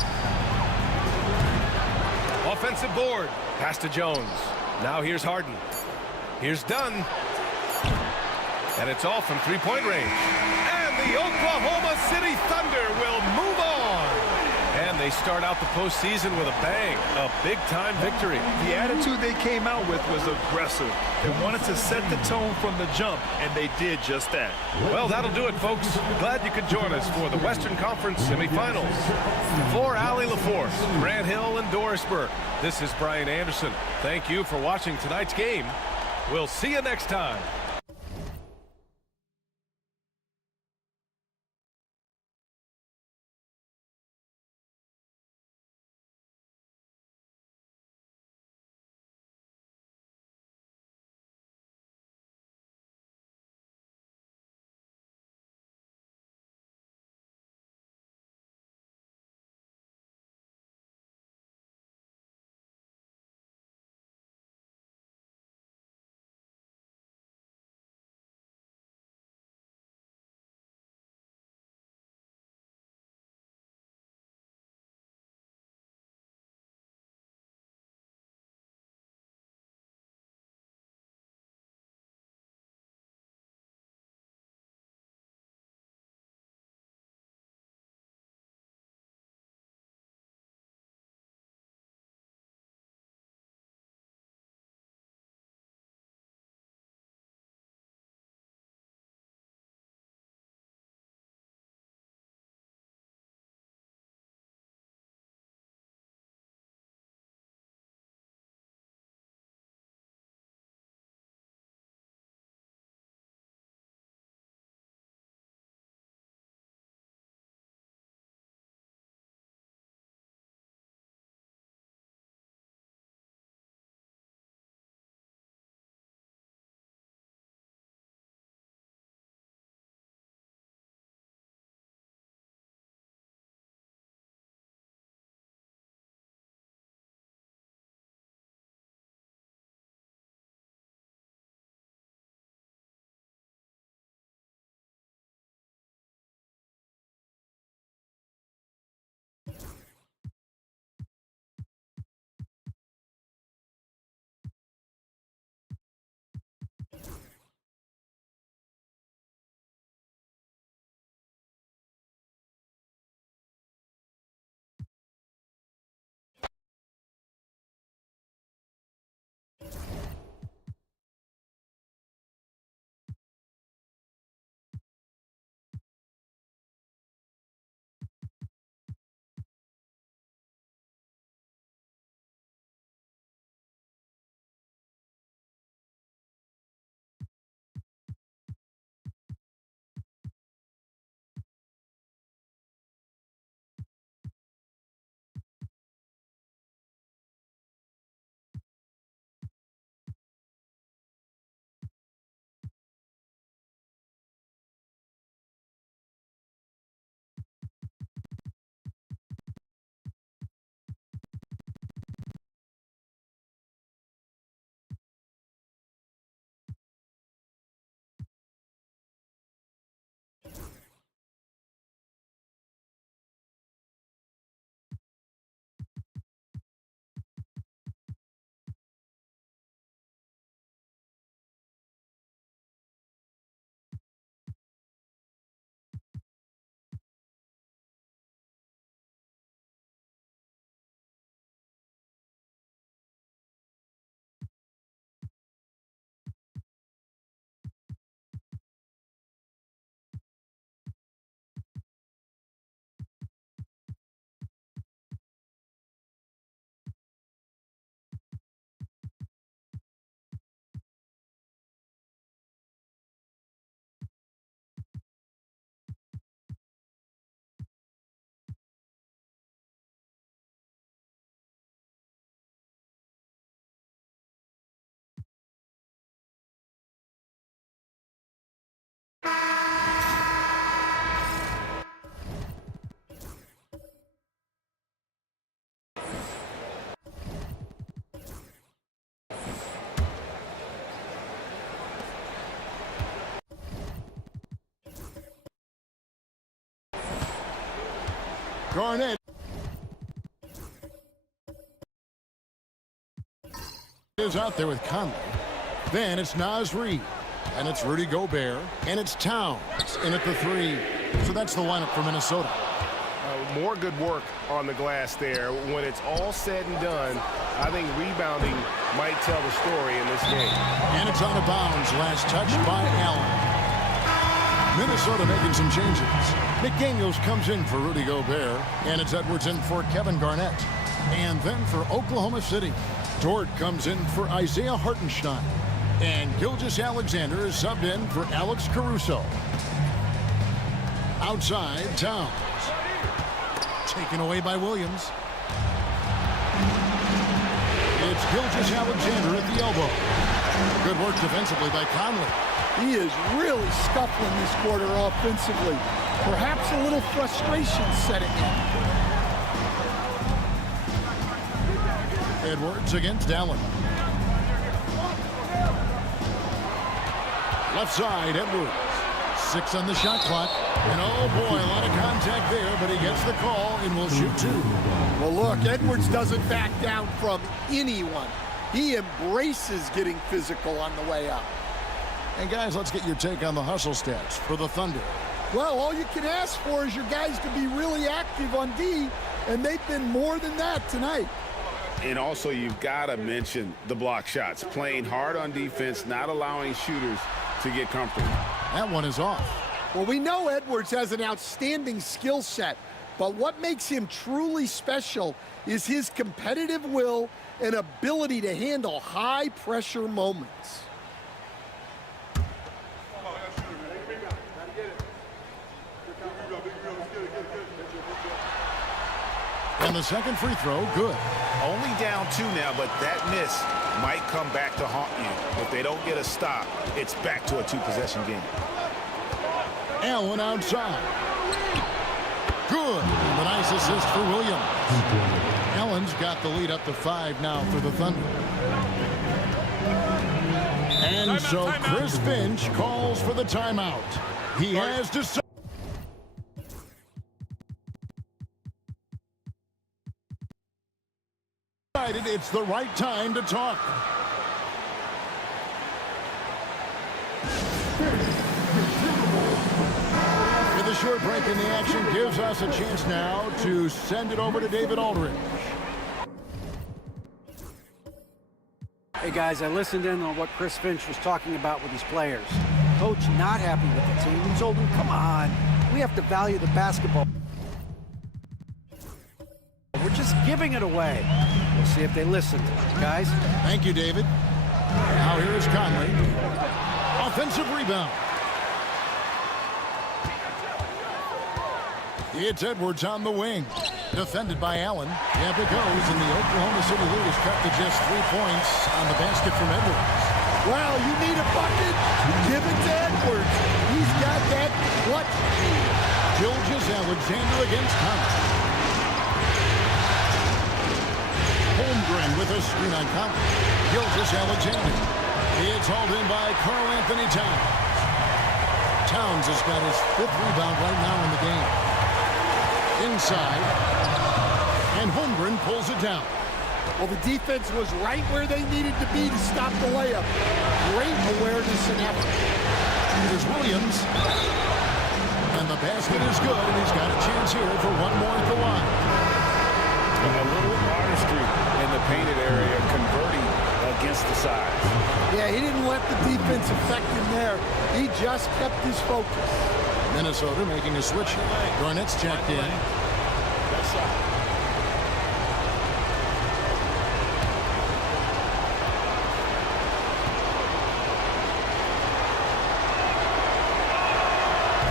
Offensive board. Pass to Jones. Now here's Harden. Here's Dunn. And it's all from 3-point range. And the Oklahoma City Thunder will move on. And they start out the postseason with a bang. A big-time victory. The attitude they came out with was aggressive. They wanted to set the tone from the jump, and they did just that. Well, that'll do it, folks. Glad you could join us for the Western Conference semifinals. For Allie LaForce, Grant Hill, and Doris Burke, this is Brian Anderson. Thank you for watching tonight's game. We'll see you next time. Garnett is out there with Conley. Then it's Naz Reid. And it's Rudy Gobert. And it's Towns in at the 3. So that's the lineup for Minnesota. More good work on the glass there. When it's all said and done, I think rebounding might tell the story in this game. And it's out of bounds. Last touch by Allen. Minnesota making some changes. McDaniels comes in for Rudy Gobert. And it's Edwards in for Kevin Garnett. And then for Oklahoma City, Dort comes in for Isaiah Hartenstein. And Gilgeous-Alexander is subbed in for Alex Caruso. Outside, Towns. Taken away by Williams. It's Gilgeous-Alexander at the elbow. Good work defensively by Conley. He is really scuffling this quarter offensively. Perhaps a little frustration setting in. Edwards against Allen. Left side, Edwards. 6 on the shot clock. And oh boy, a lot of contact there, but he gets the call and will shoot 2. Well, look, Edwards doesn't back down from anyone. He embraces getting physical on the way up. And guys, let's get your take on the hustle stats for the Thunder. Well, all you can ask for is your guys to be really active on D, and they've been more than that tonight. And also, you've got to mention the block shots. Playing hard on defense, not allowing shooters to get comfortable. That one is off. Well, we know Edwards has an outstanding skill set, but what makes him truly special is his competitive will and ability to handle high-pressure moments. And the second free throw, good. Only down 2 now, but that miss might come back to haunt you. If they don't get a stop, it's back to a 2-possession game. Allen outside. Good. And a nice assist for Williams. Allen's got the lead up to 5 now for the Thunder. And so Chris Finch calls for the timeout. He has decided. It's the right time to talk. With a short break in the action gives us a chance now to send it over to David Aldridge. Hey guys, I listened in on what Chris Finch was talking about with his players. Coach not happy with the team. He told them, come on, we have to value the basketball. We're just giving it away. We'll see if they listen. Guys? Thank you, David. Now here is Conley. Offensive rebound. It's Edwards on the wing. Defended by Allen. Yep, it goes, and the Oklahoma City lead is cut to just 3 points on the basket from Edwards. Well, you need a bucket? Give it to Edwards. He's got that clutch. Gilgeous-Alexander against Conley. Holmgren with a screen on Conley. Gilgeous-Alexander. It's hauled in by Karl Anthony Towns. Towns has got his 5th rebound right now in the game. Inside. And Holmgren pulls it down. Well, the defense was right where they needed to be to stop the layup. Great awareness and effort. Here's Williams. And the basket is good, and he's got a chance here for one more at the line. A little artistry in the painted area, converting against the size. Yeah, he didn't let the defense affect him there. He just kept his focus. Minnesota making a switch. Garnett's checked in.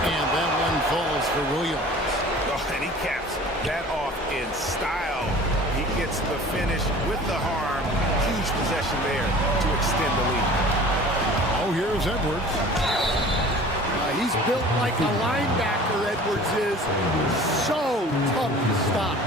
And that one falls for Williams. Oh, and he caps that off in style. He gets the finish with the harm. Huge possession there to extend the lead. Oh, here's Edwards. He's built like a linebacker, Edwards is. So tough to stop.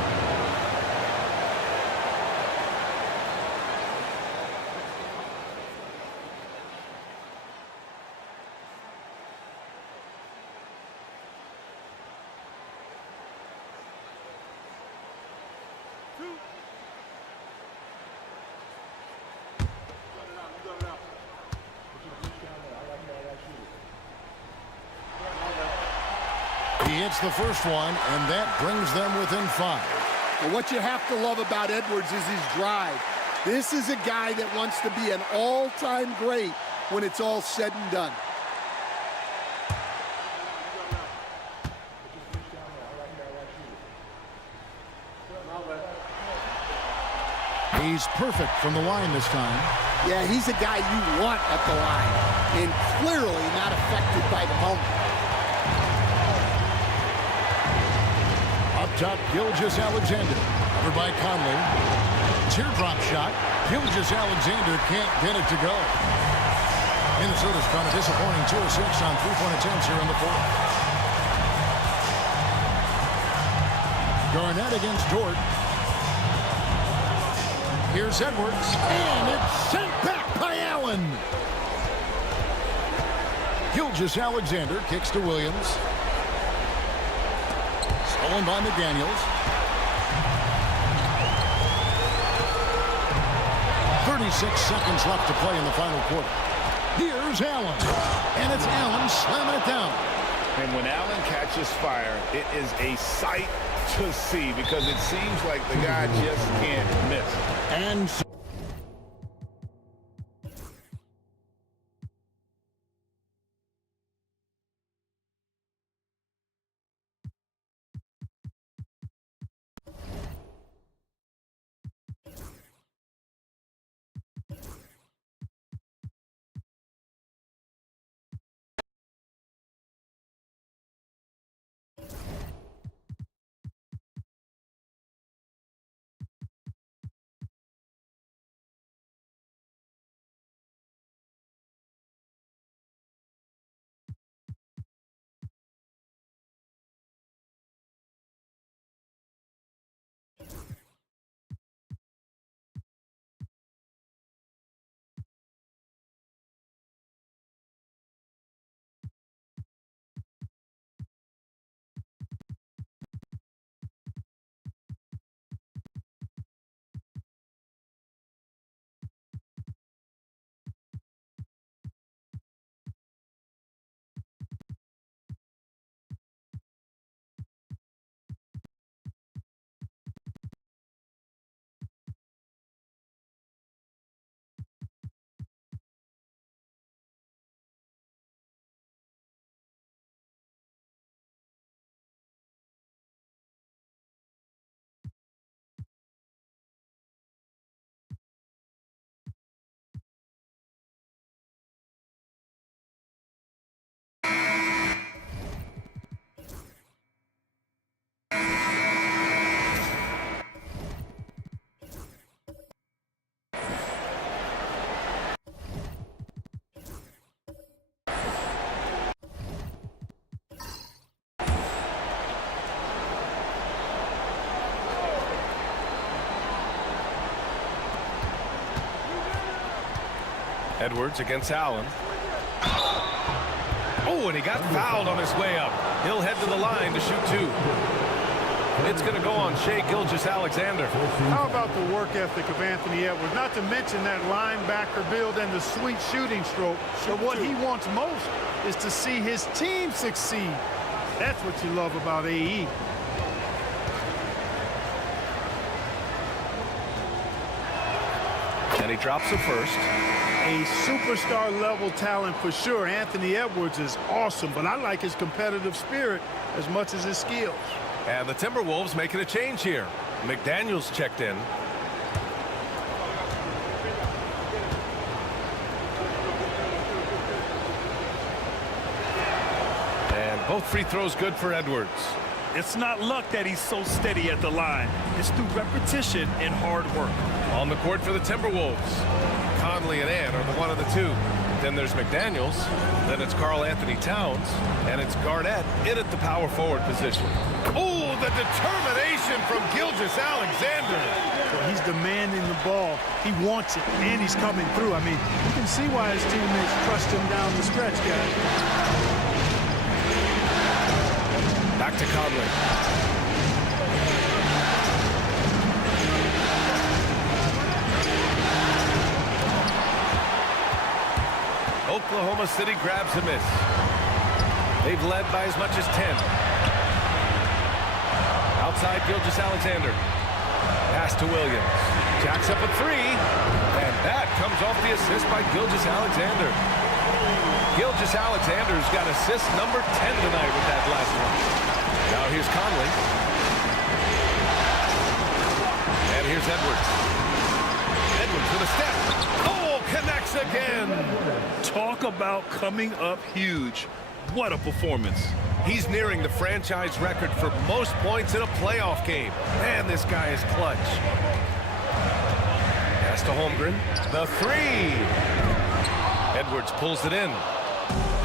He hits the first one, and that brings them within 5. Well, what you have to love about Edwards is his drive. This is a guy that wants to be an all-time great when it's all said and done. He's perfect from the line this time. Yeah, he's a guy you want at the line, and clearly not affected by the moment. Up top, Gilgeous-Alexander. Covered by Conley. Teardrop shot. Gilgeous-Alexander can't get it to go. Minnesota's gone a disappointing 2 of 6 on three-point attempts here in the fourth. Garnett against Dort. Here's Edwards, and it's sent back by Allen. Gilgeous-Alexander kicks to Williams. Stolen by McDaniels. 36 seconds left to play in the final quarter. Here's Allen, and it's Allen slamming it down. And when Allen catches fire, it is a sight to see because it seems like the guy just can't miss. And Edwards against Allen. Oh, and he got fouled on his way up. He'll head to the line to shoot 2. It's going to go on Shai Gilgeous-Alexander. How about the work ethic of Anthony Edwards? Not to mention that linebacker build and the sweet shooting stroke. But what he wants most is to see his team succeed. That's what you love about AE. And he drops the first. A superstar level talent for sure. Anthony Edwards is awesome, but I like his competitive spirit as much as his skills. And the Timberwolves making a change here. McDaniels checked in. And both free throws good for Edwards. It's not luck that he's so steady at the line. It's through repetition and hard work. On the court for the Timberwolves, Conley and Ann are the one of the two. Then there's McDaniels. Then it's Karl Anthony Towns. And it's Garnett in at the power forward position. Oh, the determination from Gilgeous-Alexander. Well, he's demanding the ball. He wants it, and he's coming through. I mean, you can see why his teammates trust him down the stretch, guys. Back to Conley. Oklahoma City grabs a miss. They've led by as much as 10. outside Gilgeous-Alexander. Pass to Williams. Jacks up a three. And that comes off the assist by Gilgeous-Alexander. Gilgeous-Alexander's got assist number 10 tonight with that last one. Now here's Conley. And here's Edwards. Edwards with a step. Oh, connects again. Talk about coming up huge. What a performance. He's nearing the franchise record for most points in a playoff game. Man, this guy is clutch. Pass to Holmgren. The three. Edwards pulls it in.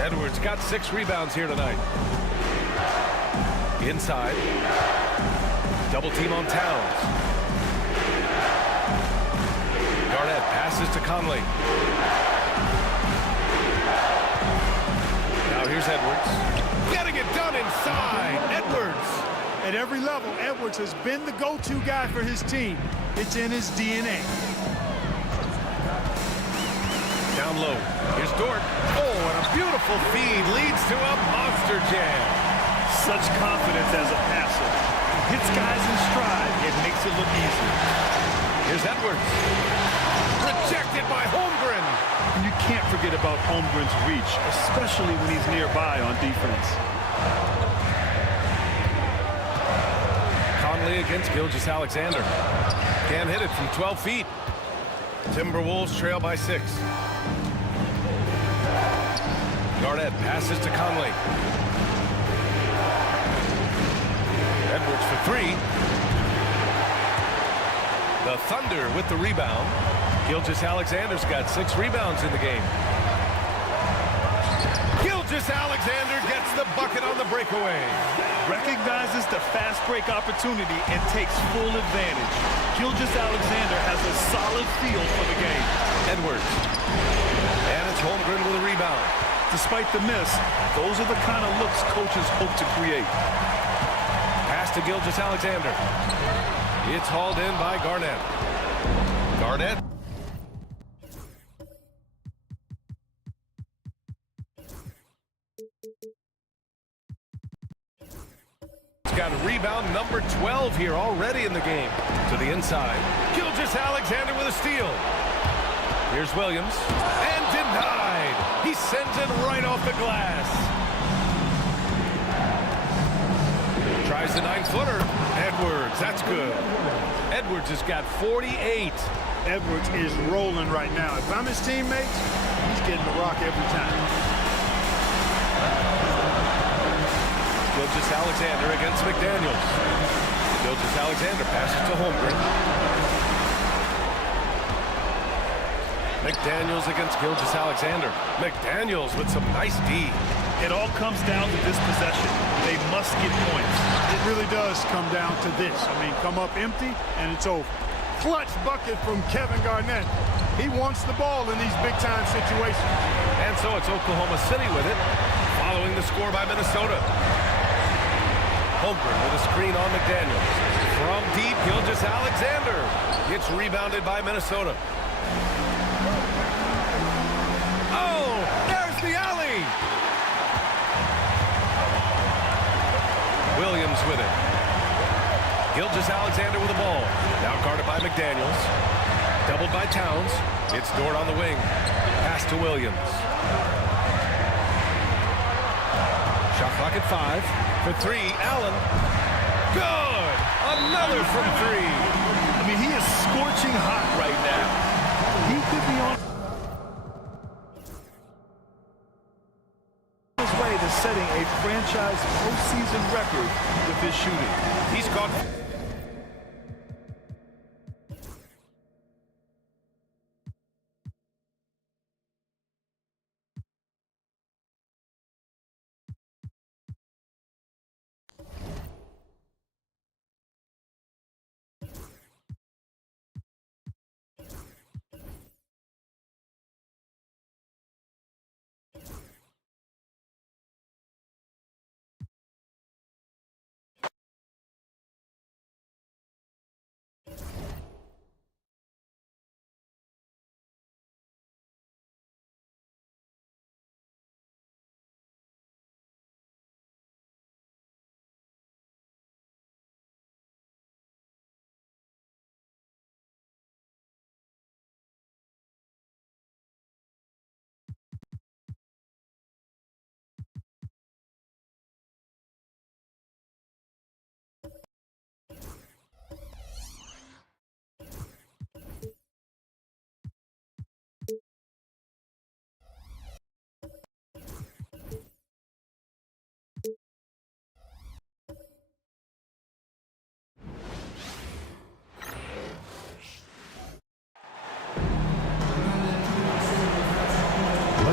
Edwards got 6 rebounds here tonight. Inside. Double team on Towns. Garnett passes to Conley. Now here's Edwards. Getting it done inside. Edwards. At every level, Edwards has been the go-to guy for his team. It's in his DNA. Down low. Here's Dort. Oh, and a beautiful feed leads to a monster jam. Such confidence as a passer. He hits guys in stride. It makes it look easy. Here's Edwards. Rejected by Holmgren. And you can't forget about Holmgren's reach, especially when he's nearby on defense. Conley against Gilgeous-Alexander. Can't hit it from 12 feet. Timberwolves trail by 6. Garnett passes to Conley. Edwards for 3. The Thunder with the rebound. Gilgeous-Alexander's got 6 rebounds in the game. Gilgeous-Alexander gets the bucket on the breakaway. Recognizes the fast break opportunity and takes full advantage. Gilgeous-Alexander has a solid feel for the game. Edwards. And it's Holmgren with a rebound. Despite the miss, those are the kind of looks coaches hope to create. Pass to Gilgeous-Alexander. It's hauled in by Garnett. Garnett. He's got a rebound number 12 here already in the game. To the inside. Gilgeous-Alexander with a steal. Here's Williams. And denied. He sends it right off the glass. Tries the 9-footer. Edwards, that's good. Edwards has got 48. Edwards is rolling right now. If I'm his teammates, he's getting the rock every time. Gilgeous-Alexander against McDaniels. Gilgeous-Alexander passes to Holmgren. McDaniels against Gilgeous-Alexander. McDaniels with some nice D. It all comes down to this possession. They must get points. It really does come down to this. I mean, come up empty, and it's over. Clutch bucket from Kevin Garnett. He wants the ball in these big-time situations. And so it's Oklahoma City with it, following the score by Minnesota. Holmgren with a screen on McDaniels. From deep, Gilgeous-Alexander. It's rebounded by Minnesota. Oh, there's the alley. Williams with it. Gilgeous-Alexander with the ball. Now guarded by McDaniels. Doubled by Towns. It's Dort on the wing. Pass to Williams. Shot clock at 5. For 3, Allen. Good! Another from 3. I mean, he is scorching hot right now. He could be on his way to setting a franchise postseason record with his shooting. He's caught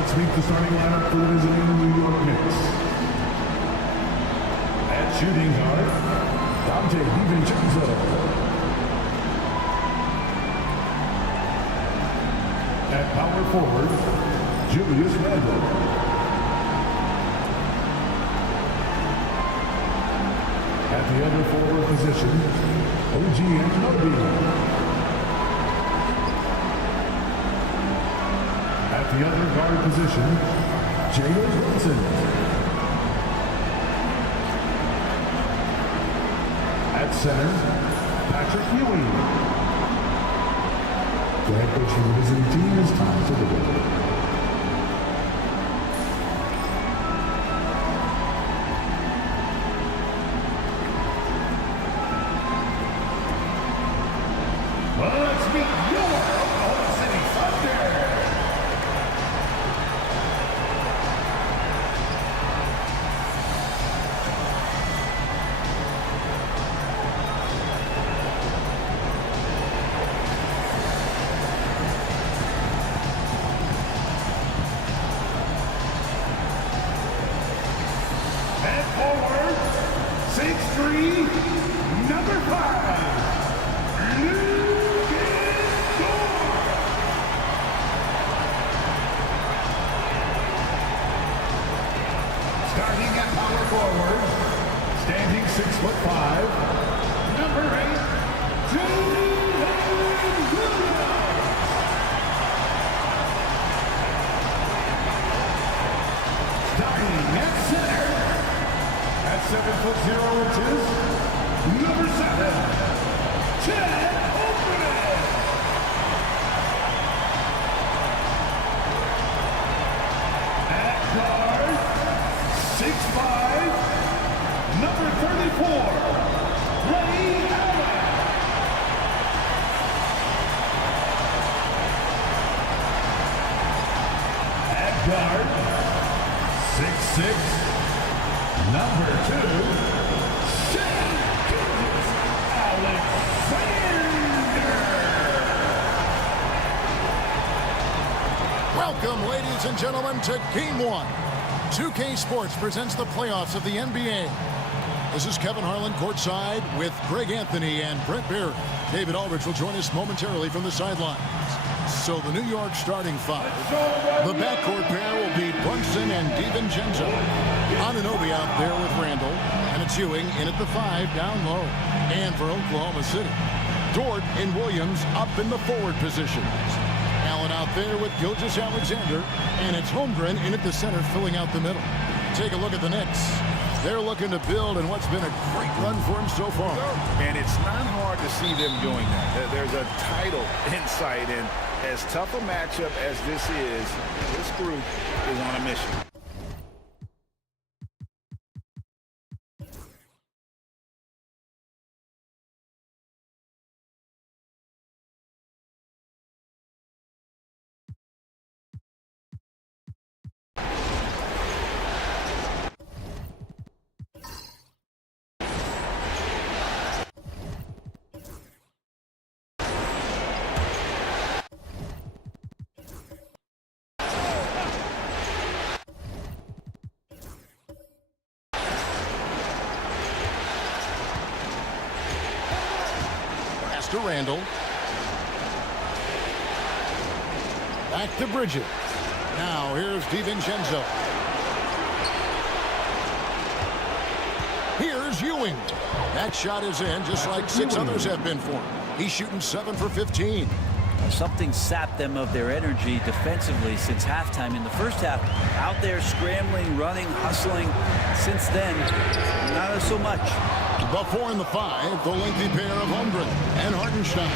Let's meet the starting lineup for the visiting New York Knicks. At shooting guard, Dante DiVincenzo. At power forward, Julius Randle. At the other forward position, OG Anunoby. At the other guard position, Jalen Wilson. At center, Patrick Ewing. The head coach for the visiting team is Tom Thibodeau. Let's meet your Oklahoma City Thunder. At forward, 6'3", number 5, Lucas Dort. Starting at power forward, standing 6'5", number 8, Julius Randle. Starting at center, at 7'0", number 7, Ted Opener. At guard, 6'5", number 34, Ray Allen. At guard, 6'6", number 2, Shai Alexander. Welcome, ladies and gentlemen, to Game 1. 2K Sports presents the playoffs of the NBA. This is Kevin Harlan courtside with Greg Anthony and Brent Barry. David Aldridge will join us momentarily from the sidelines. So the New York starting five. The backcourt pair will be Brunson and DiVincenzo. Anunoby out there with Randle. And it's Ewing in at the 5 down low. And for Oklahoma City, Dort and Williams up in the forward positions. Allen out there with Gilgeous-Alexander. And it's Holmgren in at the center filling out the middle. Take a look at the Knicks. They're looking to build in what's been a great run for them so far. And it's not hard to see them doing that. There's a title insight, and as tough a matchup as this is, this group is on a mission. To Randle. Back to Bridget. Now here's DiVincenzo. Here's Ewing. That shot is in just like 6 others have been for him. He's shooting 7 for 15. Something sapped them of their energy defensively since halftime. In the first half, out there scrambling, running, hustling. Since then, not so much. The 4 and the 5, the lengthy pair of Holmgren and Hartenstein.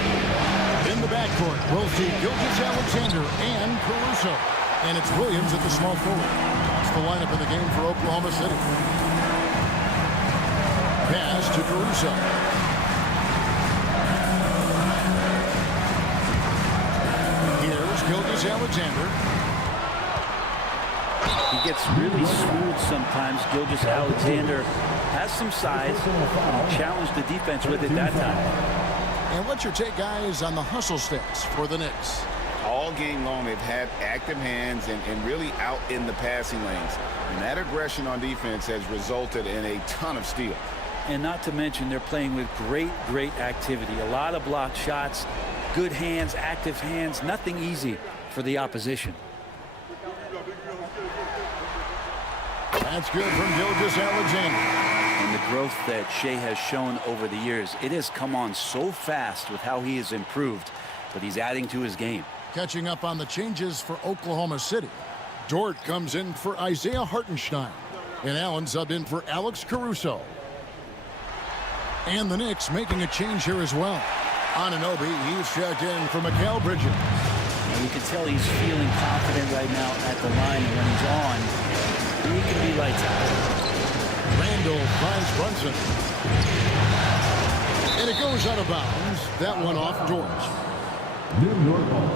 In the backcourt, we'll see Gilgeous-Alexander and Caruso. And it's Williams at the small forward. That's the lineup in the game for Oklahoma City. Pass to Caruso. Here's Gilgeous-Alexander. He gets really smooth sometimes. Gilgeous-Alexander has some size. He challenged the defense with it that time. And what's your take, guys, on the hustle stats for the Knicks? all game long, they've had active hands and really out in the passing lanes. And that aggression on defense has resulted in a ton of steals. And not to mention, they're playing with great activity. A lot of blocked shots, good hands, active hands, nothing easy for the opposition. That's good from Gilgeous-Alexander. And the growth that Shea has shown over the years, it has come on so fast with how he has improved, but he's adding to his game. Catching up on the changes for Oklahoma City. Dort comes in for Isaiah Hartenstein. And Allen subbed in for Alex Caruso. And the Knicks making a change here as well. Anunoby, he's checked in for Mikal Bridges. And you can tell he's feeling confident right now at the line, and when he's on, he can be lights out. Randall finds Brunson. And it goes out of bounds. That one off George. New York ball.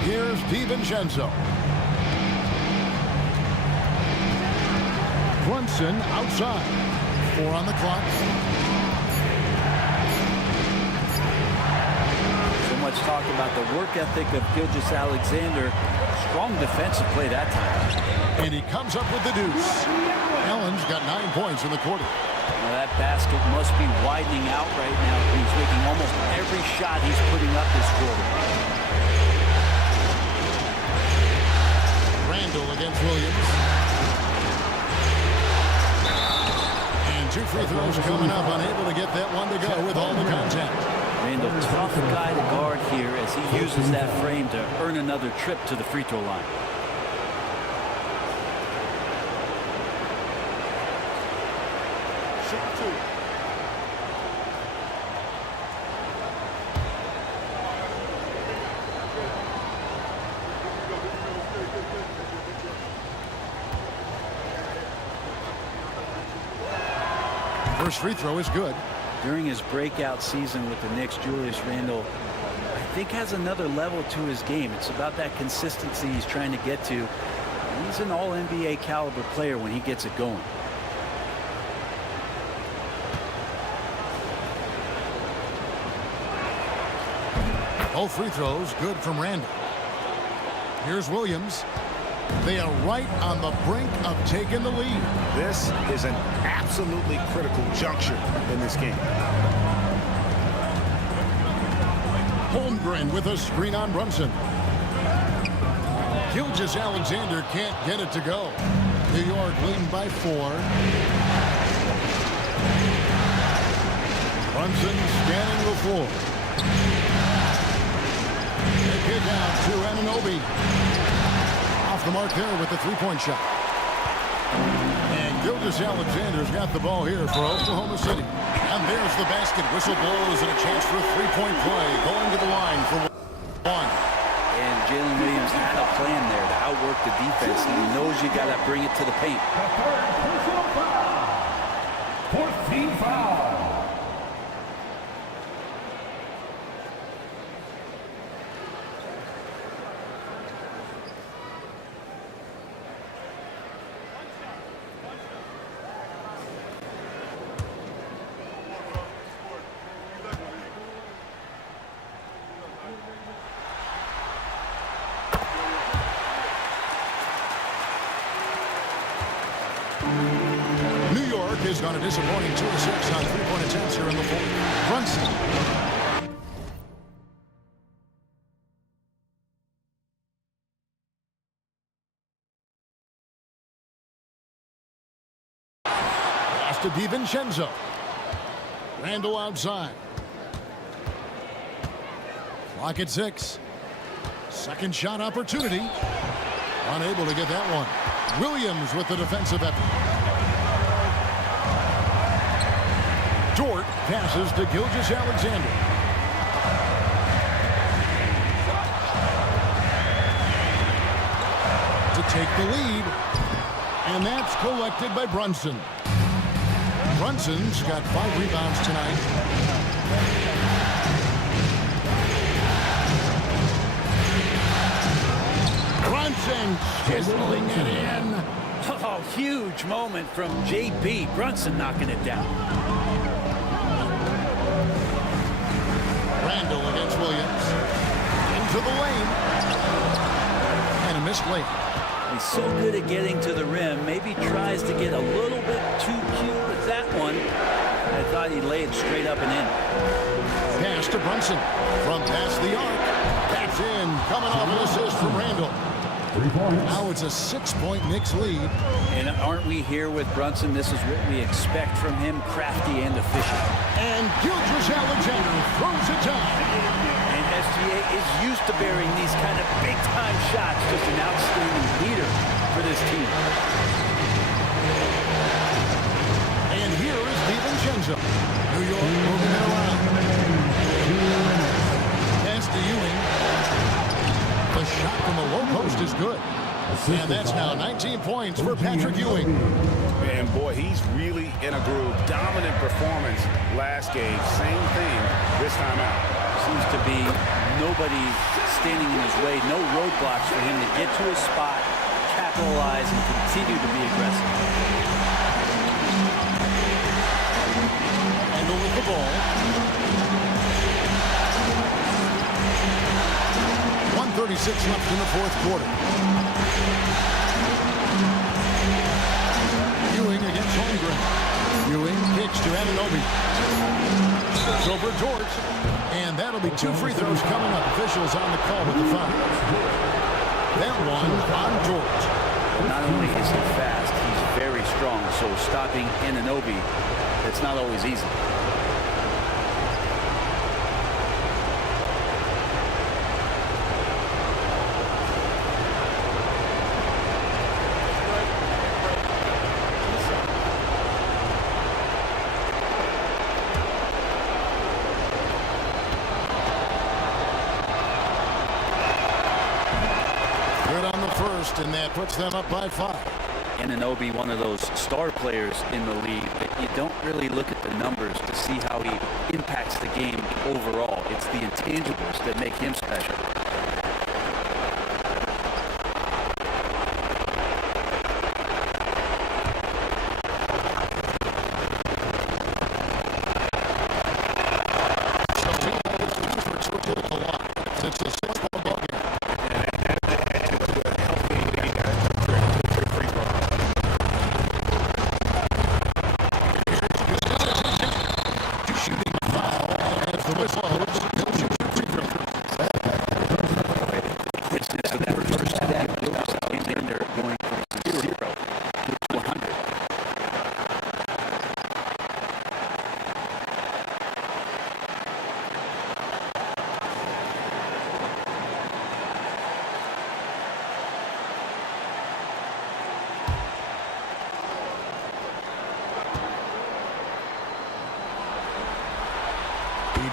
Here's DiVincenzo. Brunson outside. 4 on the clock. So much talk about the work ethic of Gilgeous-Alexander. Strong defensive play that time. And he comes up with the deuce. Allen's got 9 points in the quarter. Now that basket must be widening out right now. He's making almost every shot he's putting up this quarter. Randall against Williams. And 2 free throws coming up. Unable to get that one to go with all the contact. Randall, tough guy to guard here as he uses that frame to earn another trip to the free throw line. First free throw is good. During his breakout season with the Knicks, Julius Randle, I think, has another level to his game. It's about that consistency he's trying to get to. He's an all-NBA caliber player when he gets it going. All free throws good from Randall. Here's Williams. They are right on the brink of taking the lead. This is an absolutely critical juncture in this game. Holmgren with a screen on Brunson. Gilgeous-Alexander can't get it to go. New York leading by 4. Brunson scanning the floor. They kick out to Anunoby. Off the mark there with the three-point shot. And Gilgeous-Alexander's got the ball here for Oklahoma City. And there's the basket. Whistle blows and a chance for a three-point play. Going to the line for 1. And Jalen Williams had a plan there to outwork the defense. And he knows you got to bring it to the paint. The third personal foul. 4th team foul. Is on a disappointing 2 of 6 on three-point attempts here in the fourth. Brunson. Pass to DiVincenzo. Randall outside. Clock at 6. Second shot opportunity. Unable to get that one. Williams with the defensive effort. Dort passes to Gilgeous-Alexander. To take the lead. And that's collected by Brunson. Brunson's got 5 rebounds tonight. Brunson chiseling it in. Oh, Wow, huge moment from J.B. Brunson knocking it down. Randall against Williams. Into the lane. And a missed lane. He's so good at getting to the rim. Maybe tries to get a little bit too cute with that one. I thought he laid straight up and in. Pass to Brunson. From past the arc. That's in. Coming off an assist from Randall. 3 points. Now it's a 6-point Knicks lead. And aren't we here with Brunson? This is what we expect from him, crafty and efficient. And Gilgeous-Alexander throws it down. And SGA is used to bearing these kind of big-time shots. Just an outstanding leader for this team. And here is DiVincenzo. New York moving it around. Pass to Ewing. The shot from the low post is good. And that's now 19 points for Patrick Ewing. And boy, he's really in a groove. Dominant performance last game. Same thing this time out. Seems to be nobody standing in his way. No roadblocks for him to get to his spot, capitalize, and continue to be aggressive. Randall with the ball. 1:36 left in the fourth quarter. Ewing against Holmgren. Ewing kicks to Anunoby. It's over George. And that'll be 2 free throws coming up. Officials on the call with the foul. That one on George. Not only is he fast, he's very strong. So stopping Anunoby, it's not always easy. And that puts them up by 5. Anunoby, one of those star players in the league, but you don't really look at the numbers to see how he impacts the game overall. It's the intangibles that make him special.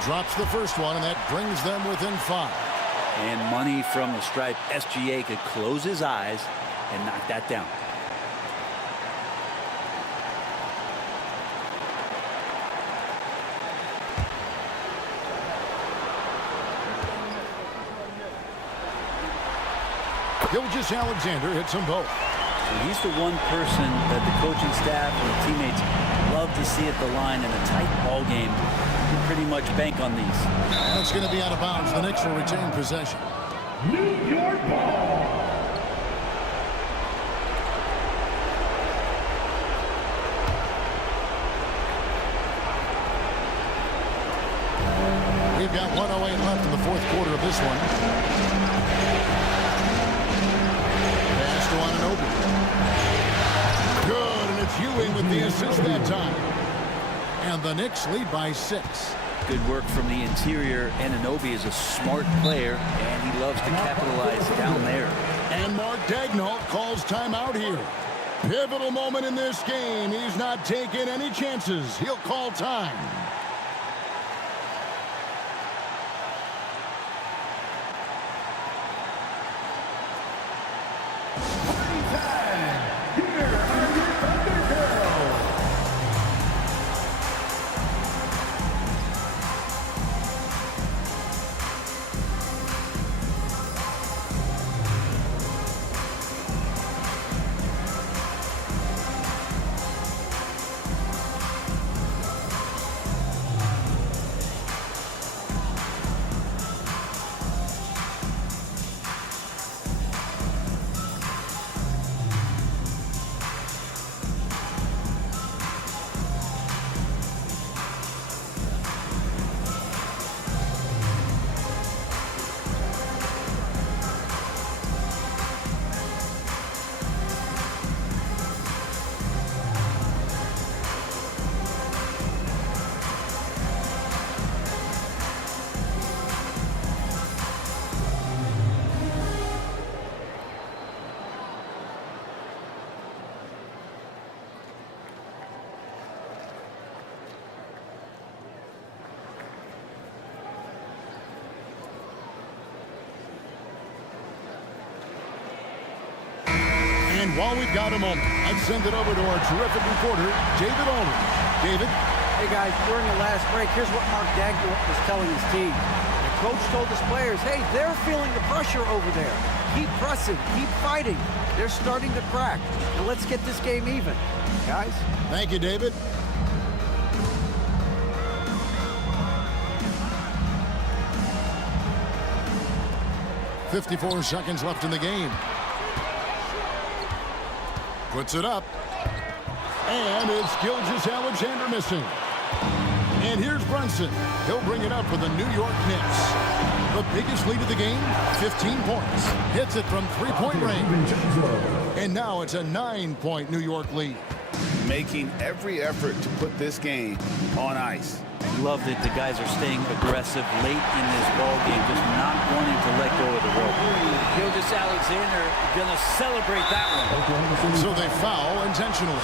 Drops the first one, and that brings them within 5. And money from the stripe. SGA could close his eyes and knock that down. Gilgeous-Alexander hits them both. And he's the one person that the coaching staff and the teammates love to see at the line in a tight ball game. You pretty much bank on these. That's going to be out of bounds. The Knicks will retain possession. New York ball. We've got 1:08 left in the fourth quarter of this one. Pass to Anunoby. Good, and it's Ewing with the assist that time. And the Knicks lead by 6. Good work from the interior. Anunoby is a smart player, and he loves to capitalize down there. And Mark Daigneault calls timeout here. Pivotal moment in this game. He's not taking any chances. He'll call time. while we've got a moment, let's send it over to our terrific reporter, David Aldridge. David? Hey, guys, during the last break, here's what Mark Dagnall was telling his team. The coach told his players, hey, they're feeling the pressure over there. Keep pressing, keep fighting. They're starting to crack. And let's get this game even, guys. Thank you, David. "54 seconds left in the game. Puts it up. And it's Gilgeous-Alexander missing. And here's Brunson. He'll bring it up for the New York Knicks. The biggest lead of the game, 15 points. Hits it from three-point range. And now it's a 9-point New York lead. Making every effort to put this game on ice. I love that the guys are staying aggressive late in this ball game, just not wanting to let go of the rope. Gilgeous-Alexander going to celebrate that one. So they foul intentionally.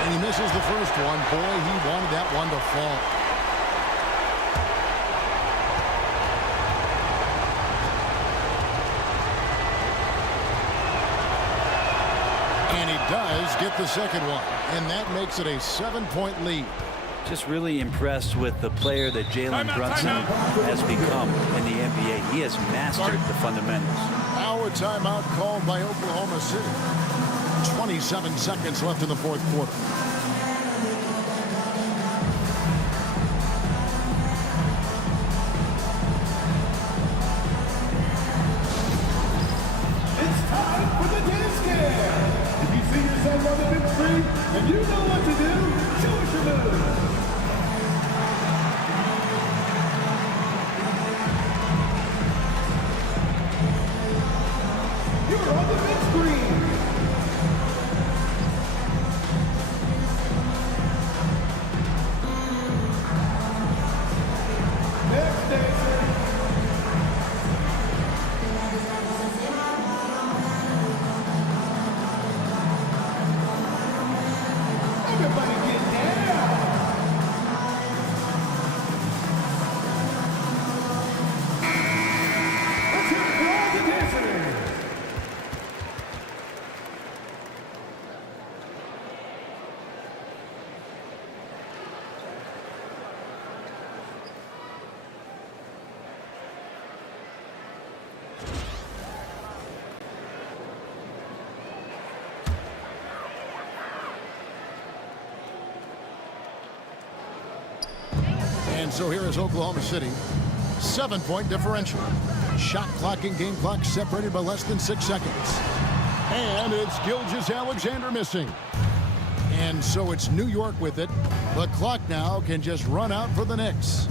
And he misses the first one. Boy, he wanted that one to fall. And he does get the second one. And that makes it a 7-point lead. Just really impressed with the player that Jalen Brunson has become in the NBA. He has mastered the fundamentals. Now a timeout called by Oklahoma City. 27 seconds left in the fourth quarter. It's time for the dance game. If you see yourself on the big screen and you know what to do, show us your move. You're on the big screen. Next dancer. Everybody get down. Let's hear it for all the dancers. And so here is Oklahoma City. 7-point differential. Shot clock and game clock separated by less than 6 seconds. And it's Gilgeous-Alexander missing. And so it's New York with it. The clock now can just run out for the Knicks.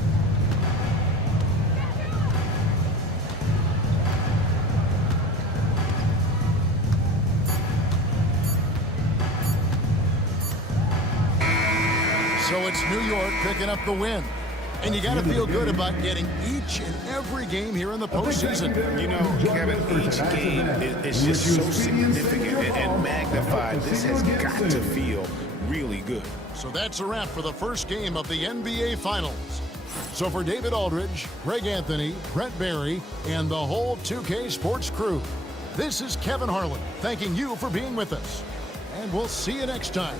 So it's New York picking up the win. And you got to feel good about getting each and every game here in the postseason. You know, Kevin, each game is just so significant and magnified. This has got to feel really good. So that's a wrap for the first game of the NBA Finals. So for David Aldridge, Greg Anthony, Brent Barry, and the whole 2K Sports crew, this is Kevin Harlan thanking you for being with us. And we'll see you next time.